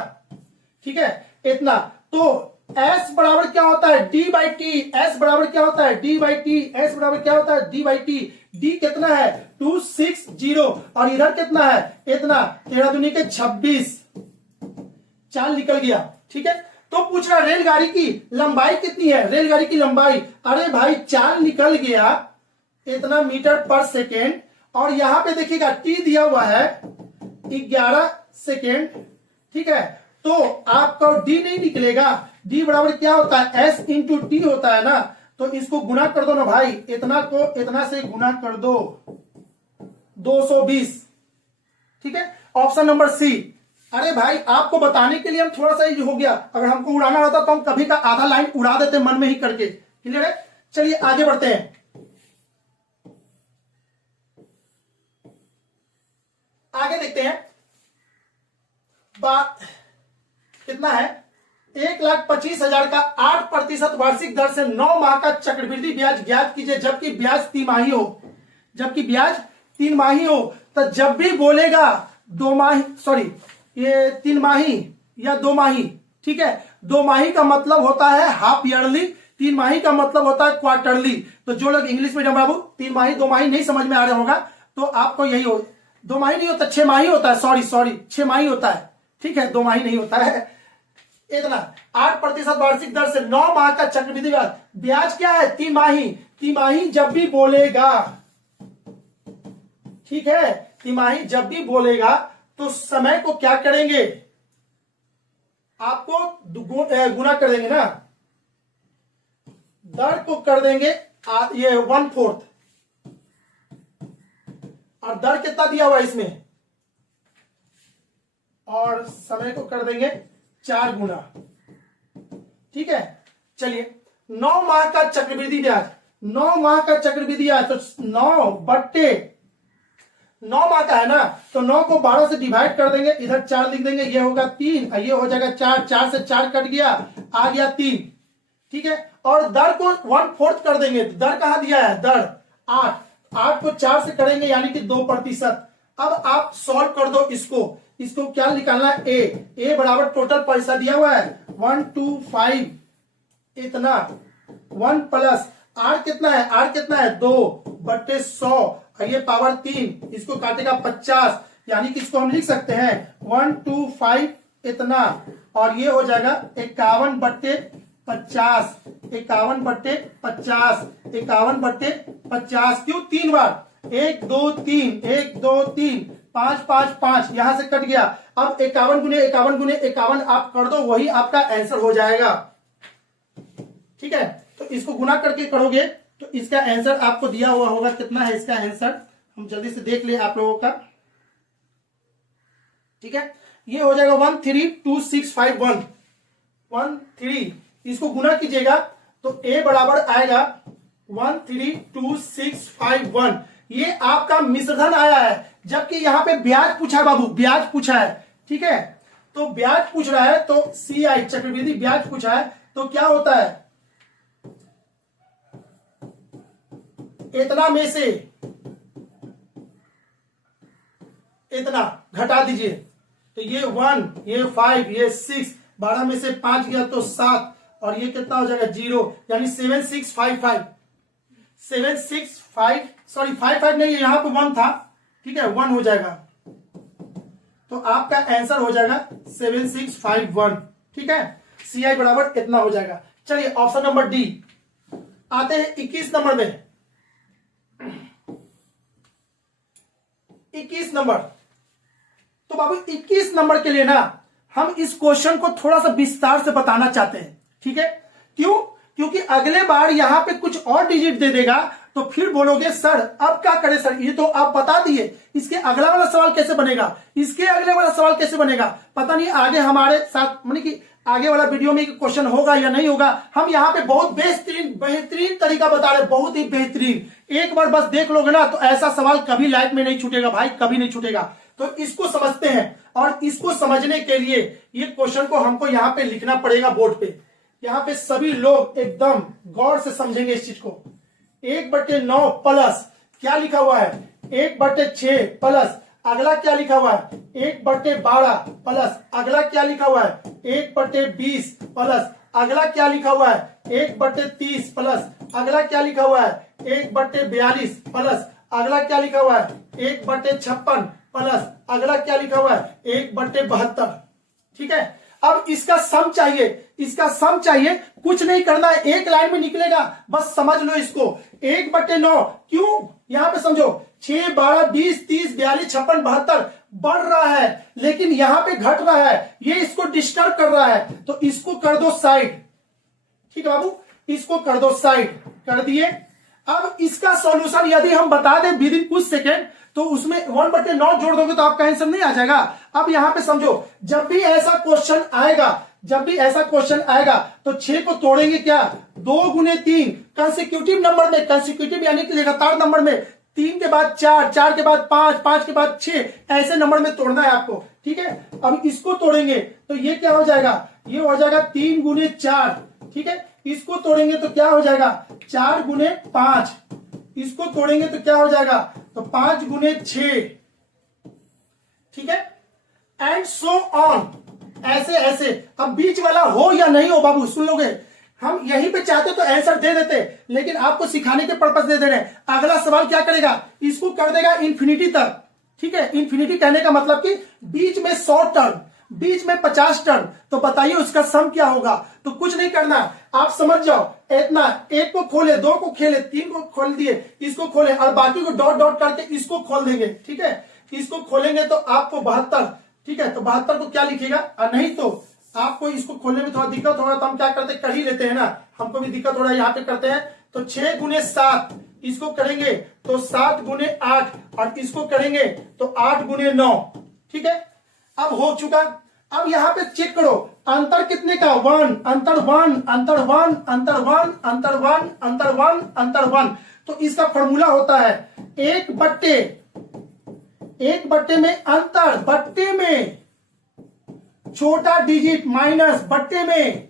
ठीक है, इतना। तो S बराबर क्या होता है D बाई टी, S बराबर क्या होता है D बाई टी, S बराबर क्या होता है D बाई टी। D कितना है 260 और इधर कितना है इतना, 13 दूनी के 26, चाल निकल गया। ठीक है, तो पूछ रहा रेलगाड़ी की लंबाई कितनी है, रेलगाड़ी की लंबाई, अरे भाई चाल निकल गया इतना मीटर पर सेकेंड और यहां पे देखिएगा टी दिया हुआ है 11 सेकेंड। ठीक है, तो आपका डी नहीं निकलेगा, डी बराबर क्या होता है एस इंटू टी होता है ना, तो इसको गुना कर दो ना भाई, इतना को इतना से गुना कर दो 220। ठीक है, ऑप्शन नंबर सी। अरे भाई आपको बताने के लिए हम थोड़ा सा ही हो गया, अगर हमको उड़ाना होता तो हम कभी का आधा लाइन उड़ा देते मन में ही करके। क्लियर है, चलिए आगे बढ़ते हैं। आगे देखते हैं, कितना है 1,25,000 का 8% वार्षिक दर से 9 माह का चक्रवृद्धि ब्याज ज्ञात कीजिए जबकि ब्याज तिमाही हो, जबकि ब्याज 3 माही हो। तो जब भी बोलेगा 2 माही, सॉरी ये 3 माही या 2 माही। ठीक है, 2 माही का मतलब होता है हाफ ईयरली, 3 माही का मतलब होता है क्वार्टरली। तो जो लोग इंग्लिश मीडियम बाबू 3 माही 2 माही नहीं समझ में आ रहा होगा तो आपको यही हो, 2 माही नहीं होता 6 माही होता है, सॉरी 6 माही होता है। ठीक है, 2 माही नहीं होता है। इतना 8% वार्षिक दर से 9 माह का चक्रवृद्धि ब्याज, ब्याज क्या है तिमाही, तिमाही जब भी बोलेगा, ठीक है, तिमाही जब भी बोलेगा तो समय को क्या करेंगे, आपको गुना कर देंगे ना, दर को कर देंगे ये 1/4 और दर कितना दिया हुआ इसमें, और समय को कर देंगे 4 गुना। ठीक है, चलिए 9 माह का चक्रवृद्धि ब्याज, 9 माह का चक्रवृद्धि ब्याज तो 9 बट्टे 9 माह का है ना, तो 9 को 12 से डिवाइड कर देंगे, इधर 4 लिख देंगे, ये होगा 3 और ये हो जाएगा 4, 4 से 4 कट गया, आ गया 3। ठीक है, और दर को 1/4 कर देंगे, दर कहां दिया है, दर 8, 8 को 4 से करेंगे यानी कि 2%। अब आप सॉल्व कर दो इसको क्या निकालना है, ए बराबर टोटल पैसा दिया हुआ है 125 इतना 1 प्लस आर कितना है 2/100 ये पावर 3 इसको काटेगा 50 यानी कि इसको हम लिख सकते हैं 125 इतना और ये हो जाएगा 51/50 क्यों 3 बार 1 2 3 1 2 3 5 5 5 यहां से कट गया। अब 51 गुने 51 आप कर दो वही आपका आंसर हो जाएगा। ठीक है, तो इसको गुना करके करोगे तो इसका आंसर आपको दिया हुआ होगा। कितना है इसका आंसर, हम जल्दी से देख ले आप लोगों का। ठीक है, ये हो जाएगा 132651 13। इसको गुना कीजिएगा तो ए बराबर आएगा 132651। ये आपका मिश्रधन आया है, जबकि यहां पे ब्याज पूछा है बाबू, ब्याज पूछा है। ठीक है, तो ब्याज पूछ रहा है तो CI चक्रवृद्धि ब्याज पूछा है तो क्या होता है, इतना में से इतना घटा दीजिए तो ये 1 ये 5 ये 6 12 में से 5 गया तो 7 और ये कितना हो जाएगा 0 यानी 55 नहीं यहां पे 1 था। ठीक है, 1 हो जाएगा तो आपका आंसर हो जाएगा 7651। ठीक है, CI बराबर इतना हो जाएगा। चलिए ऑप्शन नंबर डी आते हैं 21 नंबर में। 21 नंबर, तो बाबू 21 नंबर के लिए ना हम इस क्वेश्चन को थोड़ा सा विस्तार से बताना चाहते हैं। ठीक है, क्यों, क्योंकि अगले बार यहां पे कुछ और डिजिट दे देगा तो फिर बोलोगे सर अब क्या करें सर, ये तो आप बता दिए, इसके अगला वाला सवाल कैसे बनेगा, इसके अगले वाला सवाल कैसे बनेगा, पता नहीं आगे हमारे साथ माने कि आगे वाला वीडियो में क्वेश्चन होगा या नहीं होगा। हम यहाँ पे बहुत बेहतरीन तरीका बता रहे हैं, बहुत ही बेहतरीन। एक बार बस देख लोगे ना तो ऐसा सवाल कभी लाइफ में नहीं छूटेगा भाई, कभी नहीं छूटेगा। तो इसको समझते हैं और इसको समझने के लिए ये क्वेश्चन को हमको यहाँ पे लिखना पड़ेगा बोर्ड पे। यहाँ पे सभी लोग एकदम गौर से समझेंगे इस चीज को। 1/9 प्लस क्या लिखा हुआ है 1/6 प्लस अगला क्या लिखा हुआ है 1/12 प्लस अगला क्या लिखा हुआ है 1/20 प्लस अगला क्या लिखा हुआ है 1/30 प्लस अगला क्या लिखा हुआ है 1/42 प्लस अगला क्या लिखा हुआ है 1/56 प्लस अगला क्या लिखा हुआ है 1/72। ठीक है, अब इसका सम चाहिए, कुछ नहीं करना है, एक लाइन में निकलेगा, बस समझ लो इसको। 1/9 क्यों, यहां पे समझो 6 12 20 30 42 56 72 बढ़ रहा है लेकिन यहां पे घट रहा है, ये इसको डिस्टर्ब कर रहा है तो इसको कर दो साइड। ठीक है बाबू, इसको कर दो साइड, कर दिए। अब इसका सॉल्यूशन यदि हम बता दें विद इन कुछ सेकेंड तो उसमें 1/9 जोड़ दोगे तो आपका आंसर नहीं आ जाएगा। अब यहां पे समझो जब भी ऐसा क्वेश्चन आएगा तो 6 को तोड़ेंगे क्या 2 गुने 3 कंसेक्यूटिव नंबर में, कंसेक्यूटिव यानी कि लगातार नंबर में, 3 के बाद 4 4 के बाद 5 5 के बाद 6 ऐसे नंबर में तोड़ना है आपको। ठीक है, अब इसको तोड़ेंगे तो ये क्या हो जाएगा, ये हो जाएगा 3 गुने 4। ठीक है, इसको तोड़ेंगे तो क्या हो जाएगा 4 गुने 5, इसको तोड़ेंगे तो क्या हो जाएगा तो 5 गुने 6। ठीक है, एंड सो ऑन, ऐसे। अब बीच वाला हो या नहीं हो बाबू सुन लोगे, हम यहीं पे चाहते तो आंसर दे देते लेकिन आपको सिखाने के पर्पस दे रहे हैं। अगला सवाल क्या करेगा, इसको कर देगा इंफिनिटी तक। ठीक है, इंफिनिटी कहने का मतलब कि बीच में 100 टर्न, बीच में 50 टर्न, तो बताइए उसका सम क्या होगा। तो कुछ नहीं करना, आप समझ जाओ, इतना 1 को खोले 2 को खोले 3 को खोल दिए, इसको खोले और बाकी को डॉट डॉट करके इसको खोल देंगे। ठीक है, इसको खोलेंगे तो आपको 72। ठीक है, तो 72 को क्या लिखेगा, नहीं तो आपको इसको खोलने में थोड़ा दिक्कत होगा तो हम क्या करते कर ही लेते हैं ना, हमको भी दिक्कत हो रहा है, यहाँ पे करते हैं। तो 6 गुने 7 इसको करेंगे तो 7 गुने 8 और इसको करेंगे तो 8 गुने 9। ठीक है, अब हो चुका। अब यहां पे चेक करो अंतर कितने का 1 अंतर 1 अंतर 1 अंतर 1 अंतर 1 अंतर 1 अंतर 1। तो इसका फॉर्मूला होता है 1/1 में अंतर, बट्टे में छोटा डिजिट माइनस बट्टे में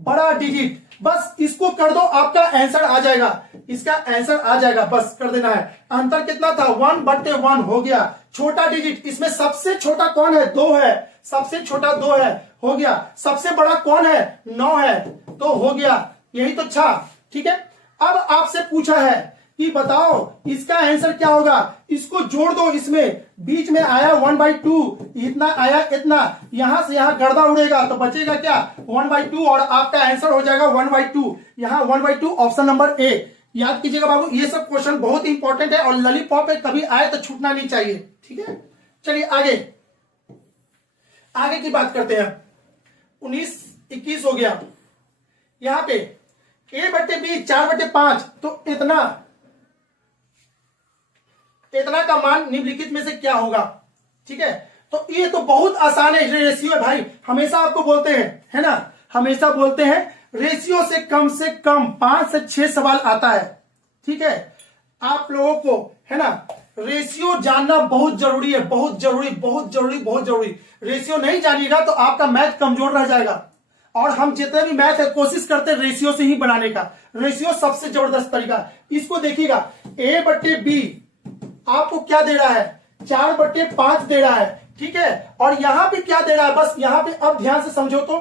बड़ा डिजिट, बस इसको कर दो आपका आंसर आ जाएगा। इसका आंसर आ जाएगा, बस कर देना है। अंतर कितना था, 1/1 हो गया। छोटा डिजिट इसमें सबसे छोटा कौन है, 2 है, सबसे छोटा 2 है, हो गया। सबसे बड़ा कौन है, 9 है, तो हो गया। यही तो था, ठीक है। अब आपसे पूछा है कि बताओ इसका आंसर क्या होगा, इसको जोड़ दो, इसमें बीच में आया 1/2, इतना आया इतना, यहां से यहां गर्दा उड़ेगा तो बचेगा क्या, 1/2, और आपका आंसर हो जाएगा 1/2। यहां 1/2 ऑप्शन नंबर ए। याद कीजिएगा बाबू, ये सब क्वेश्चन बहुत इंपॉर्टेंट है और लॉलीपॉप पे कभी आए तो छूटना नहीं चाहिए, ठीक है। चलिए आगे की बात करते हैं। 19-21 हो गया। यहां पे a/b 4/5, तो इतना का मान निम्नलिखित में से क्या होगा, ठीक है। तो ये तो बहुत आसान है, रेशियो है भाई, हमेशा आपको बोलते हैं, है ना, हमेशा बोलते हैं रेशियो से कम 5 से 6 सवाल आता है, ठीक है। आप लोगों को, है ना, रेशियो जानना बहुत जरूरी है, बहुत जरूरी। रेशियो नहीं जानिएगा तो आपका मैथ कमजोर रह जाएगा। और हम जितने भी मैथ है कोशिश करते हैं रेशियो से ही बनाने का। रेशियो सबसे जबरदस्त तरीका। इसको देखिएगा, a/b आपको क्या दे रहा है, 4/5 दे रहा है, ठीक है। और यहां पे क्या दे रहा है, बस यहां पे अब ध्यान से समझो तो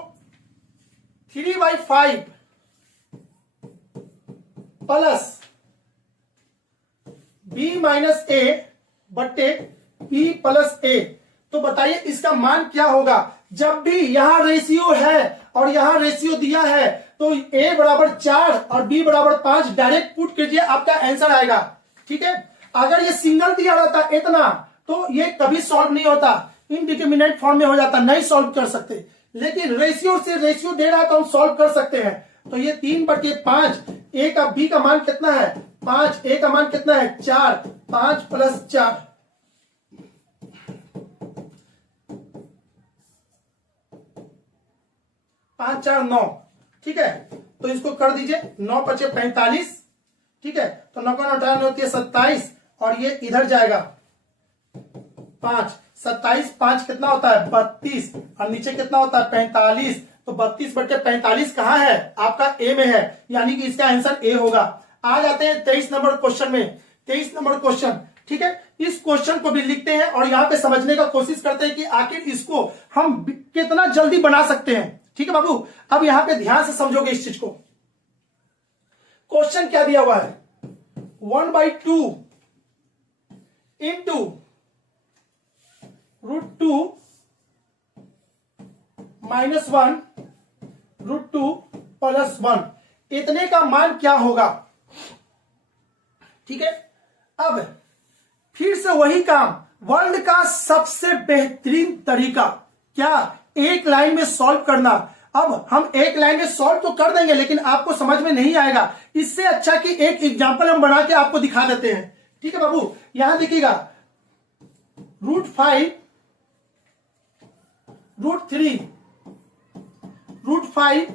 3/5 प्लस b-a/b प्लस a। तो बताइए इसका मान क्या होगा। जब भी यहां रेशियो है और यहां रेशियो दिया है तो a बराबर 4 और b बराबर 5 डायरेक्ट पुट कीजिए, आपका आंसर आएगा, ठीक है। अगर ये सिंगल दिया रहता इतना तो ये कभी सॉल्व नहीं होता, इनडिटरमिनेट फॉर्म में हो जाता, नहीं सॉल्व कर सकते। लेकिन रेशियो से रेशियो दे रहा है तो हम सॉल्व कर सकते हैं। तो ये 3/5, a का b का मान कितना है 5, a का मान कितना है 4, 5 प्लस 4, 5 4 9, ठीक है। तो इसको कर दीजिए, 9×5 = 45, ठीक है। तो 9 का 9 होती है 27, और ये इधर जाएगा 5, 27 5 कितना होता है 32, और नीचे कितना होता है 45। तो 32/45 कहां है, आपका ए में है, यानी कि इसका आंसर ए होगा। आ जाते हैं 23 नंबर क्वेश्चन में। 23 नंबर क्वेश्चन, ठीक है। इस क्वेश्चन को भी लिखते हैं और यहां पे समझने का कोशिश करते हैं कि आखिर इसको हम कितना जल्दी बना सकते हैं, ठीक है बाबू। अब यहां पे ध्यान से समझोगे इस चीज को। क्वेश्चन क्या दिया हुआ है, 1/2 इंटू √2 -1 √2 + 1, इतने का मान क्या होगा, ठीक है। अब फिर से वही काम, वर्ल्ड का सबसे बेहतरीन तरीका क्या, एक लाइन में सॉल्व करना। अब हम एक लाइन में सॉल्व तो कर देंगे लेकिन आपको समझ में नहीं आएगा। इससे अच्छा कि एक एग्जांपल हम बना के आपको दिखा देते हैं, ठीक है बाबू। यहां देखिएगा, √5 √3 √5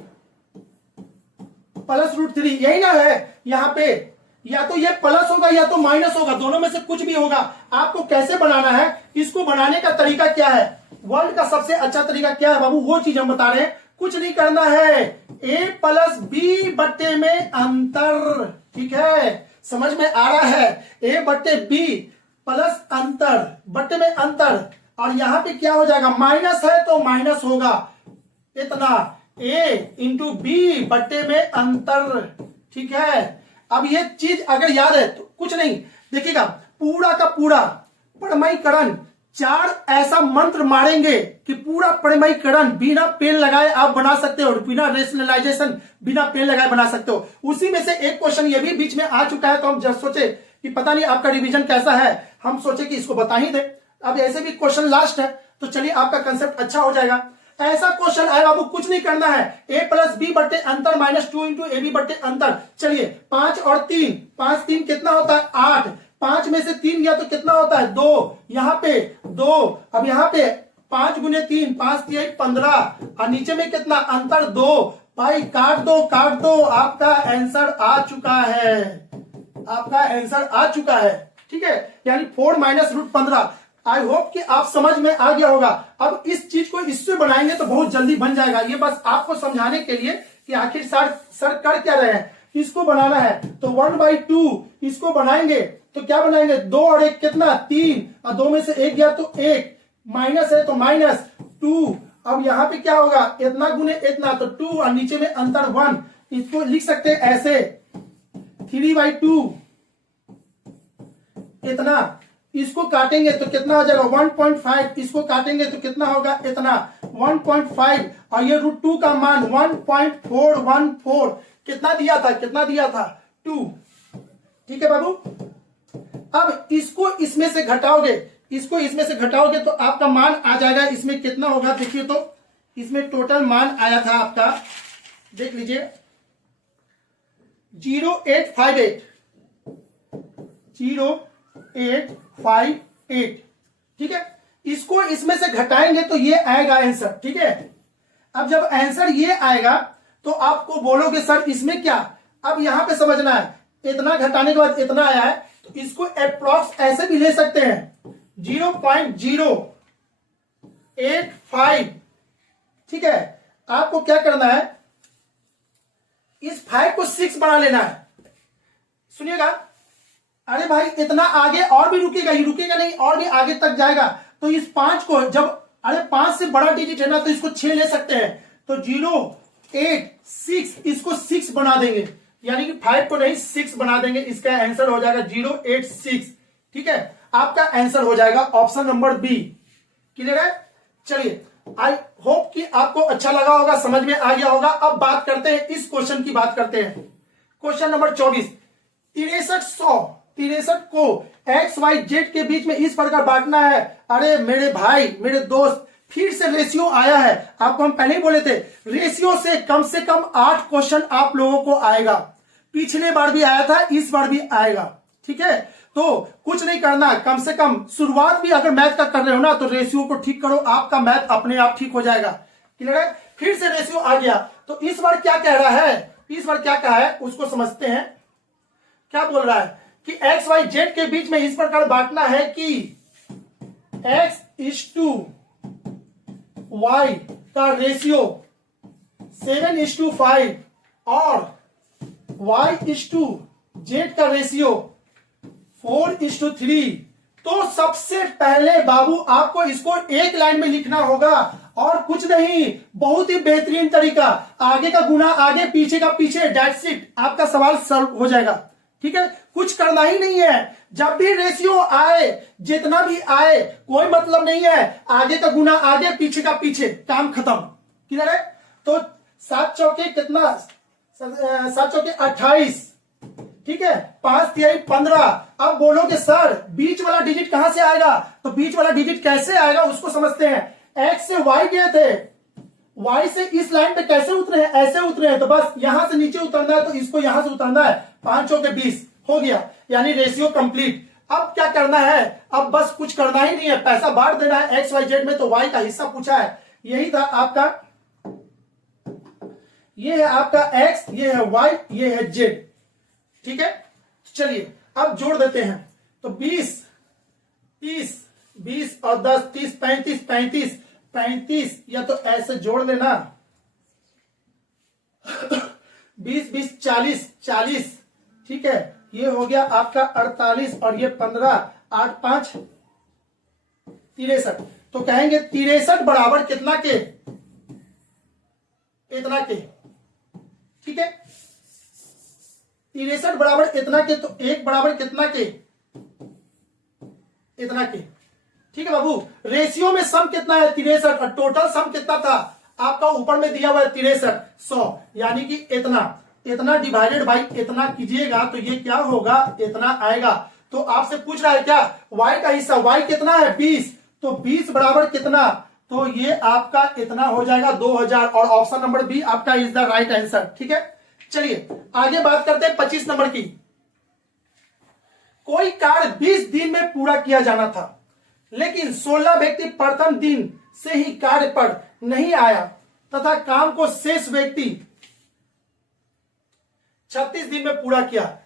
प्लस √3, यही ना है। यहां पे या तो ये प्लस होगा या तो माइनस होगा, दोनों में से कुछ भी होगा। आपको कैसे बनाना है, इसको बनाने का तरीका क्या है, वर्ल्ड का सबसे अच्छा तरीका क्या है बाबू, वो चीज हम बता रहे हैं। कुछ नहीं करना है, a + b बट्टे में अंतर, ठीक है, समझ में आ रहा है। a/b प्लस अंतर, बट्टे में अंतर, और यहां पे क्या हो जाएगा, माइनस है तो माइनस होगा इतना, a × b बट्टे में अंतर, ठीक है। अब ये चीज अगर याद है तो कुछ नहीं, देखिएगा पूरा का पूरा प्रमेयकरण 4 ऐसा मंत्र मारेंगे कि पूरा प्रमेयकरण बिना पेन लगाए आप बना सकते हो, बिना रेशनलाइजेशन बिना पेन लगाए बना सकते हो। उसी में से एक क्वेश्चन ये भी बीच में आ चुका है, तो हम जब सोचे कि पता नहीं आपका रिवीजन कैसा है, हम सोचे कि इसको बता ही दे। अब ऐसे भी क्वेश्चन लास्ट है तो चलिए आपका कंसेप्ट अच्छा हो जाएगा। ऐसा क्वेश्चन आए बाबू, कुछ नहीं करना है, a + b बट्टे अंतर -2 × ab बट्टे अंतर। चलिए 5 और 3, 5 3 कितना होता है 8, 5 में से 3 गया तो कितना होता है 2, यहां पे 2। अब यहां पे 5 × 3 5 3 15, और नीचे में कितना अंतर 2। भाई काट दो, आपका आंसर आ चुका है, आपका आंसर आ चुका है, ठीक है। यानी 4 - √15। आई होप कि आप समझ में आ गया होगा। अब इस चीज को इससे बनाएंगे तो बहुत जल्दी बन जाएगा। ये बस आपको समझाने के लिए कि आखिर सर कर क्या रहे हैं। इसको बनाना है तो 1/2 इसको बनाएंगे तो क्या बनाएंगे, 2 और 1 कितना 3, और 2 में से 1 गया तो 1, माइनस है तो -2। अब यहां पे क्या होगा, इतना गुने इतना तो 2 और नीचे में अंतर 1। इसको लिख सकते हैं ऐसे 3/2 इतना, इसको काटेंगे तो कितना हो जाएगा 1.5, इसको काटेंगे तो कितना होगा इतना 1.5, और ये √2 का मान 1.414 कितना दिया था 2। ठीक है बाबू। अब इसको इसमें से घटाओगे, तो आपका मान आ जाएगा, इसमें कितना होगा देखिए, तो इसमें टोटल मान आया था आपका, देख लीजिए 0858 ठीक है। इसको इसमें से घटाएंगे तो ये आएगा आंसर। ठीक है, अब जब आंसर ये आएगा तो आपको बोलोगे सर इसमें क्या, अब यहां पे समझना है, इतना घटाने के बाद इतना आया है तो इसको अप्रॉक्स ऐसे भी ले सकते हैं 0.085। ठीक है, आपको क्या करना है, इस 5 को 6 बना लेना है। सुनिएगा, अरे भाई इतना आगे और भी रुकेगा, ये रुकेगा नहीं और भी आगे तक जाएगा, तो इस 5 को जब, अरे 5 से बड़ा डिजिट है ना तो इसको 6 ले सकते हैं, तो 086 इसको 6 बना देंगे, यानी कि 5 को नहीं 6 बना देंगे, इसका आंसर हो जाएगा 086। ठीक है, आपका आंसर हो जाएगा ऑप्शन नंबर बी। क्लियर है। चलिए, आई होप कि आपको अच्छा लगा होगा, समझ में आ गया होगा। अब बात करते हैं इस क्वेश्चन की, बात करते हैं क्वेश्चन नंबर 24। 63 को एक्स वाई जेड के बीच में इस प्रकार बांटना है। अरे मेरे भाई, मेरे दोस्त, फिर से रेशियो आया है। आपको हम पहले ही बोले थे रेशियो से कम 8 क्वेश्चन आप लोगों को आएगा, पिछले बार भी आया था, इस बार भी आएगा। ठीक है, तो कुछ नहीं करना, कम से कम शुरुआत भी अगर मैथ का कर रहे हो ना तो रेशियो को ठीक करो, आपका मैथ अपने आप ठीक हो जाएगा। क्लियर है। फिर से रेशियो आ गया, तो इस बार क्या कह रहा है, इस बार क्या कहा है उसको समझते हैं। क्या बोल रहा है कि एक्स वाई जेड के बीच में इस प्रकार बांटना है कि x:y का रेशियो 7:5 और y:z का रेशियो 4:3। तो सबसे पहले बाबू आपको इसको एक लाइन में लिखना होगा और कुछ नहीं, बहुत ही बेहतरीन तरीका, आगे का गुना आगे, पीछे का पीछे, दैट्स इट, आपका सवाल सॉल्व हो जाएगा। ठीक है, कुछ करना ही नहीं है। जब भी रेशियो आए, जितना भी आए, कोई मतलब नहीं है, आगे का गुना आगे, पीछे का पीछे, काम खत्म। क्लियर है। तो 7 चौके कितना, 7 चौके 28। ठीक है, 5 तिहाई 15। अब बोलोगे सर बीच वाला डिजिट कहां से आएगा, तो बीच वाला डिजिट कैसे आएगा उसको समझते हैं। एक्स से वाई गए थे, वाई से इस लाइन पे कैसे उतरे हैं, ऐसे उतरे हैं, तो बस यहां से नीचे उतरना है, तो इसको यहां से उतरना है। 5 चौके 20 हो गया, यानी रेशियो कंप्लीट। अब क्या करना है, अब बस कुछ करना ही नहीं है, पैसा बांट देना है एक्स वाई जेड में, तो वाई का हिस्सा पूछा है, यही था आपका, ये है आपका एक्स, ये है वाई, ये है जेड। ठीक है, चलिए अब जोड़ देते हैं, तो 20 30 20 और 10 30 35 या तो ऐसे जोड़ लेना 20 20 40। ठीक है, ये हो गया आपका 48 और ये 15, 8 5 63। तो कहेंगे 63 बराबर कितना के, इतना के। ठीक है, 63 बराबर इतना के, तो 1 बराबर कितना के, इतना के। ठीक है बाबू, रेशियो में सम कितना है 63 और टोटल सम कितना था आपका ऊपर में दिया हुआ है 63 100, यानी कि इतना डिवाइडेड बाई इतना कीजिएगा तो ये क्या होगा, इतना आएगा। तो आपसे पूछ रहा है क्या, y का हिस्सा, y कितना है 20, तो 20 बराबर कितना, तो ये आपका इतना हो जाएगा 2000, और ऑप्शन नंबर बी आपका इज द राइट आंसर। ठीक है, चलिए आगे बात करते हैं 25 नंबर की। कोई कार्य 20 दिन में पूरा किया जाना था, लेकिन 16 व्यक्ति प्रथम दिन से ही कार्य पर नहीं आया तथा काम को शेष व्यक्ति 36 दिन में पूरा किया।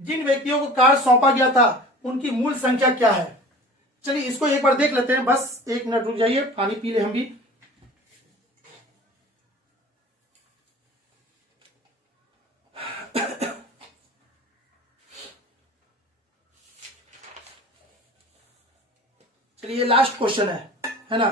जिन व्यक्तियों को कार्य सौंपा गया था उनकी मूल संख्या क्या है। चलिए इसको एक बार देख लेते हैं, बस 1 मिनट रुक जाइए, पानी पी ले हम भी। चलिए लास्ट क्वेश्चन है ना।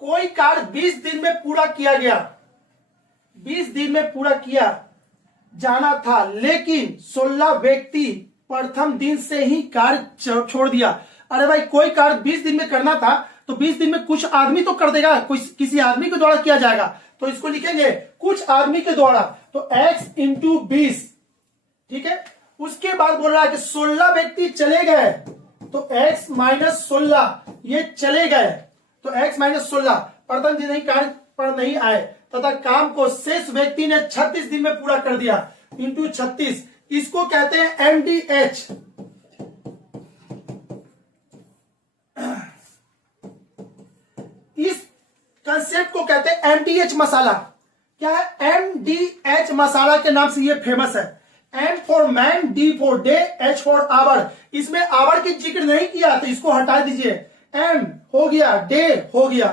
कोई कार्य 20 दिन में पूरा किया गया, 20 दिन में पूरा किया जाना था, लेकिन 16 व्यक्ति प्रथम दिन से ही कार्य छोड़ दिया। अरे भाई कोई कार्य 20 दिन में करना था तो 20 दिन में कुछ आदमी तो कर देगा, कोई किसी आदमी के द्वारा किया जाएगा, तो इसको लिखेंगे कुछ आदमी के द्वारा, तो x इंटू 20। ठीक है, उसके बाद बोल रहा है कि 16 व्यक्ति चले गए, तो x माइनस 16 ये चले गए, तो x माइनस 16 प्रथम दिन ही कार्य पर नहीं आए तथा काम को शेष व्यक्ति ने 36 दिन में पूरा कर दिया, इंटू 36। इसको कहते हैं MDH। इस कंसेप्ट को कहते हैं MDH मसाला। क्या है? MDH मसाला के नाम से ये फेमस है। M for man, D for day, H for hour. इसमें आवर की जिक्र नहीं किया तो इसको हटा दीजिए, M हो गया, डे हो गया।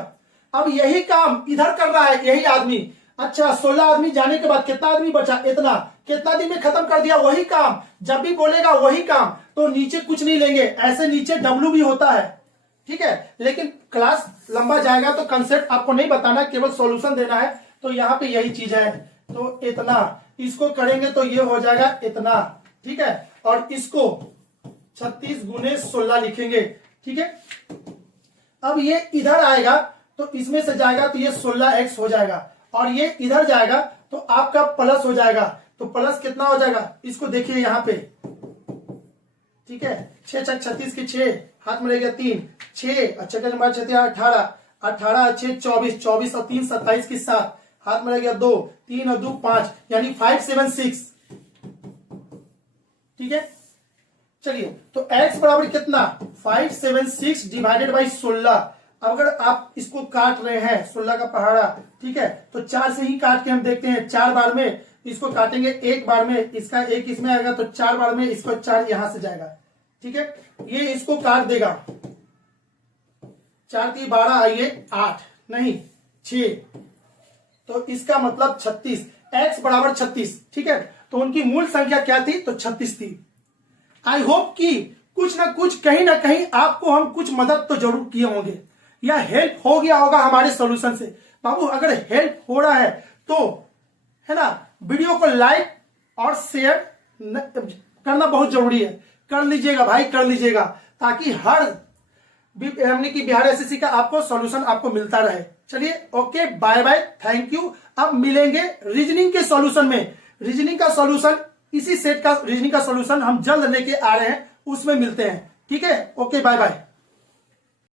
अब यही काम इधर कर रहा है यही आदमी। अच्छा 16 आदमी जाने के बाद कितना आदमी बचा? इतना। कितना दिन में खत्म कर दिया? वही काम। जब भी बोलेगा वही काम, तो नीचे कुछ नहीं लेंगे, ऐसे नीचे W भी होता है। ठीक है, लेकिन क्लास लंबा जाएगा तो कंसेप्ट आपको नहीं बताना, केवल सॉल्यूशन देना है। तो यहाँ पे यही चीज है, तो इतना इसको करेंगे तो ये हो जाएगा इतना। ठीक है, और इसको 36 गुने 16 लिखेंगे। ठीक है, अब ये इधर आएगा तो इसमें से जाएगा तो ये 16x हो जाएगा, और ये इधर जाएगा तो आपका प्लस हो जाएगा। तो प्लस कितना हो जाएगा? इसको देखिए यहाँ पे। ठीक है, 6 छक 36 के 6 हाथ में रह गया 3, 6 अच्छा के नंबर 6 18, 18 6 24, 24 और 3 27 के 7 हाथ में रह गया 2, 3 और 2 5, यानी 5 7 6। ठीक है, चलिए तो x बराबर कितना? 5 7 6 डिवाइडेड बाई 16। अगर आप इसको काट रहे हैं 16 का पहाड़ा, ठीक है, तो 4 से ही काट के हम देखते हैं। 4 बार में इसको काटेंगे, एक बार में इसका एक इसमें आएगा, तो 4 बार में इसको 4 यहां से जाएगा। ठीक है, ये इसको काट देगा, 4 3 12 आइए 8 नहीं 6, तो इसका मतलब 36। x बराबर 36। ठीक है, तो उनकी मूल संख्या क्या थी? तो 36 थी। आई होप कि कुछ ना कुछ कहीं ना कहीं आपको हम कुछ मदद तो जरूर किए होंगे, या हेल्प हो गया होगा हमारे सॉल्यूशन से। बाबू अगर हेल्प हो रहा है तो है ना, वीडियो को लाइक और शेयर करना बहुत जरूरी है। कर लीजिएगा भाई, कर लीजिएगा, ताकि हर हमने की बिहार एसएससी का आपको सॉल्यूशन आपको मिलता रहे। चलिए okay, bye bye, thank you. अब मिलेंगे रीजनिंग के सॉल्यूशन में। रीजनिंग का सॉल्यूशन, इसी सेट का रीजनिंग का सॉल्यूशन हम जल्द लेके आ रहे हैं, उसमें मिलते हैं। ठीक है, ओके बाय बाय।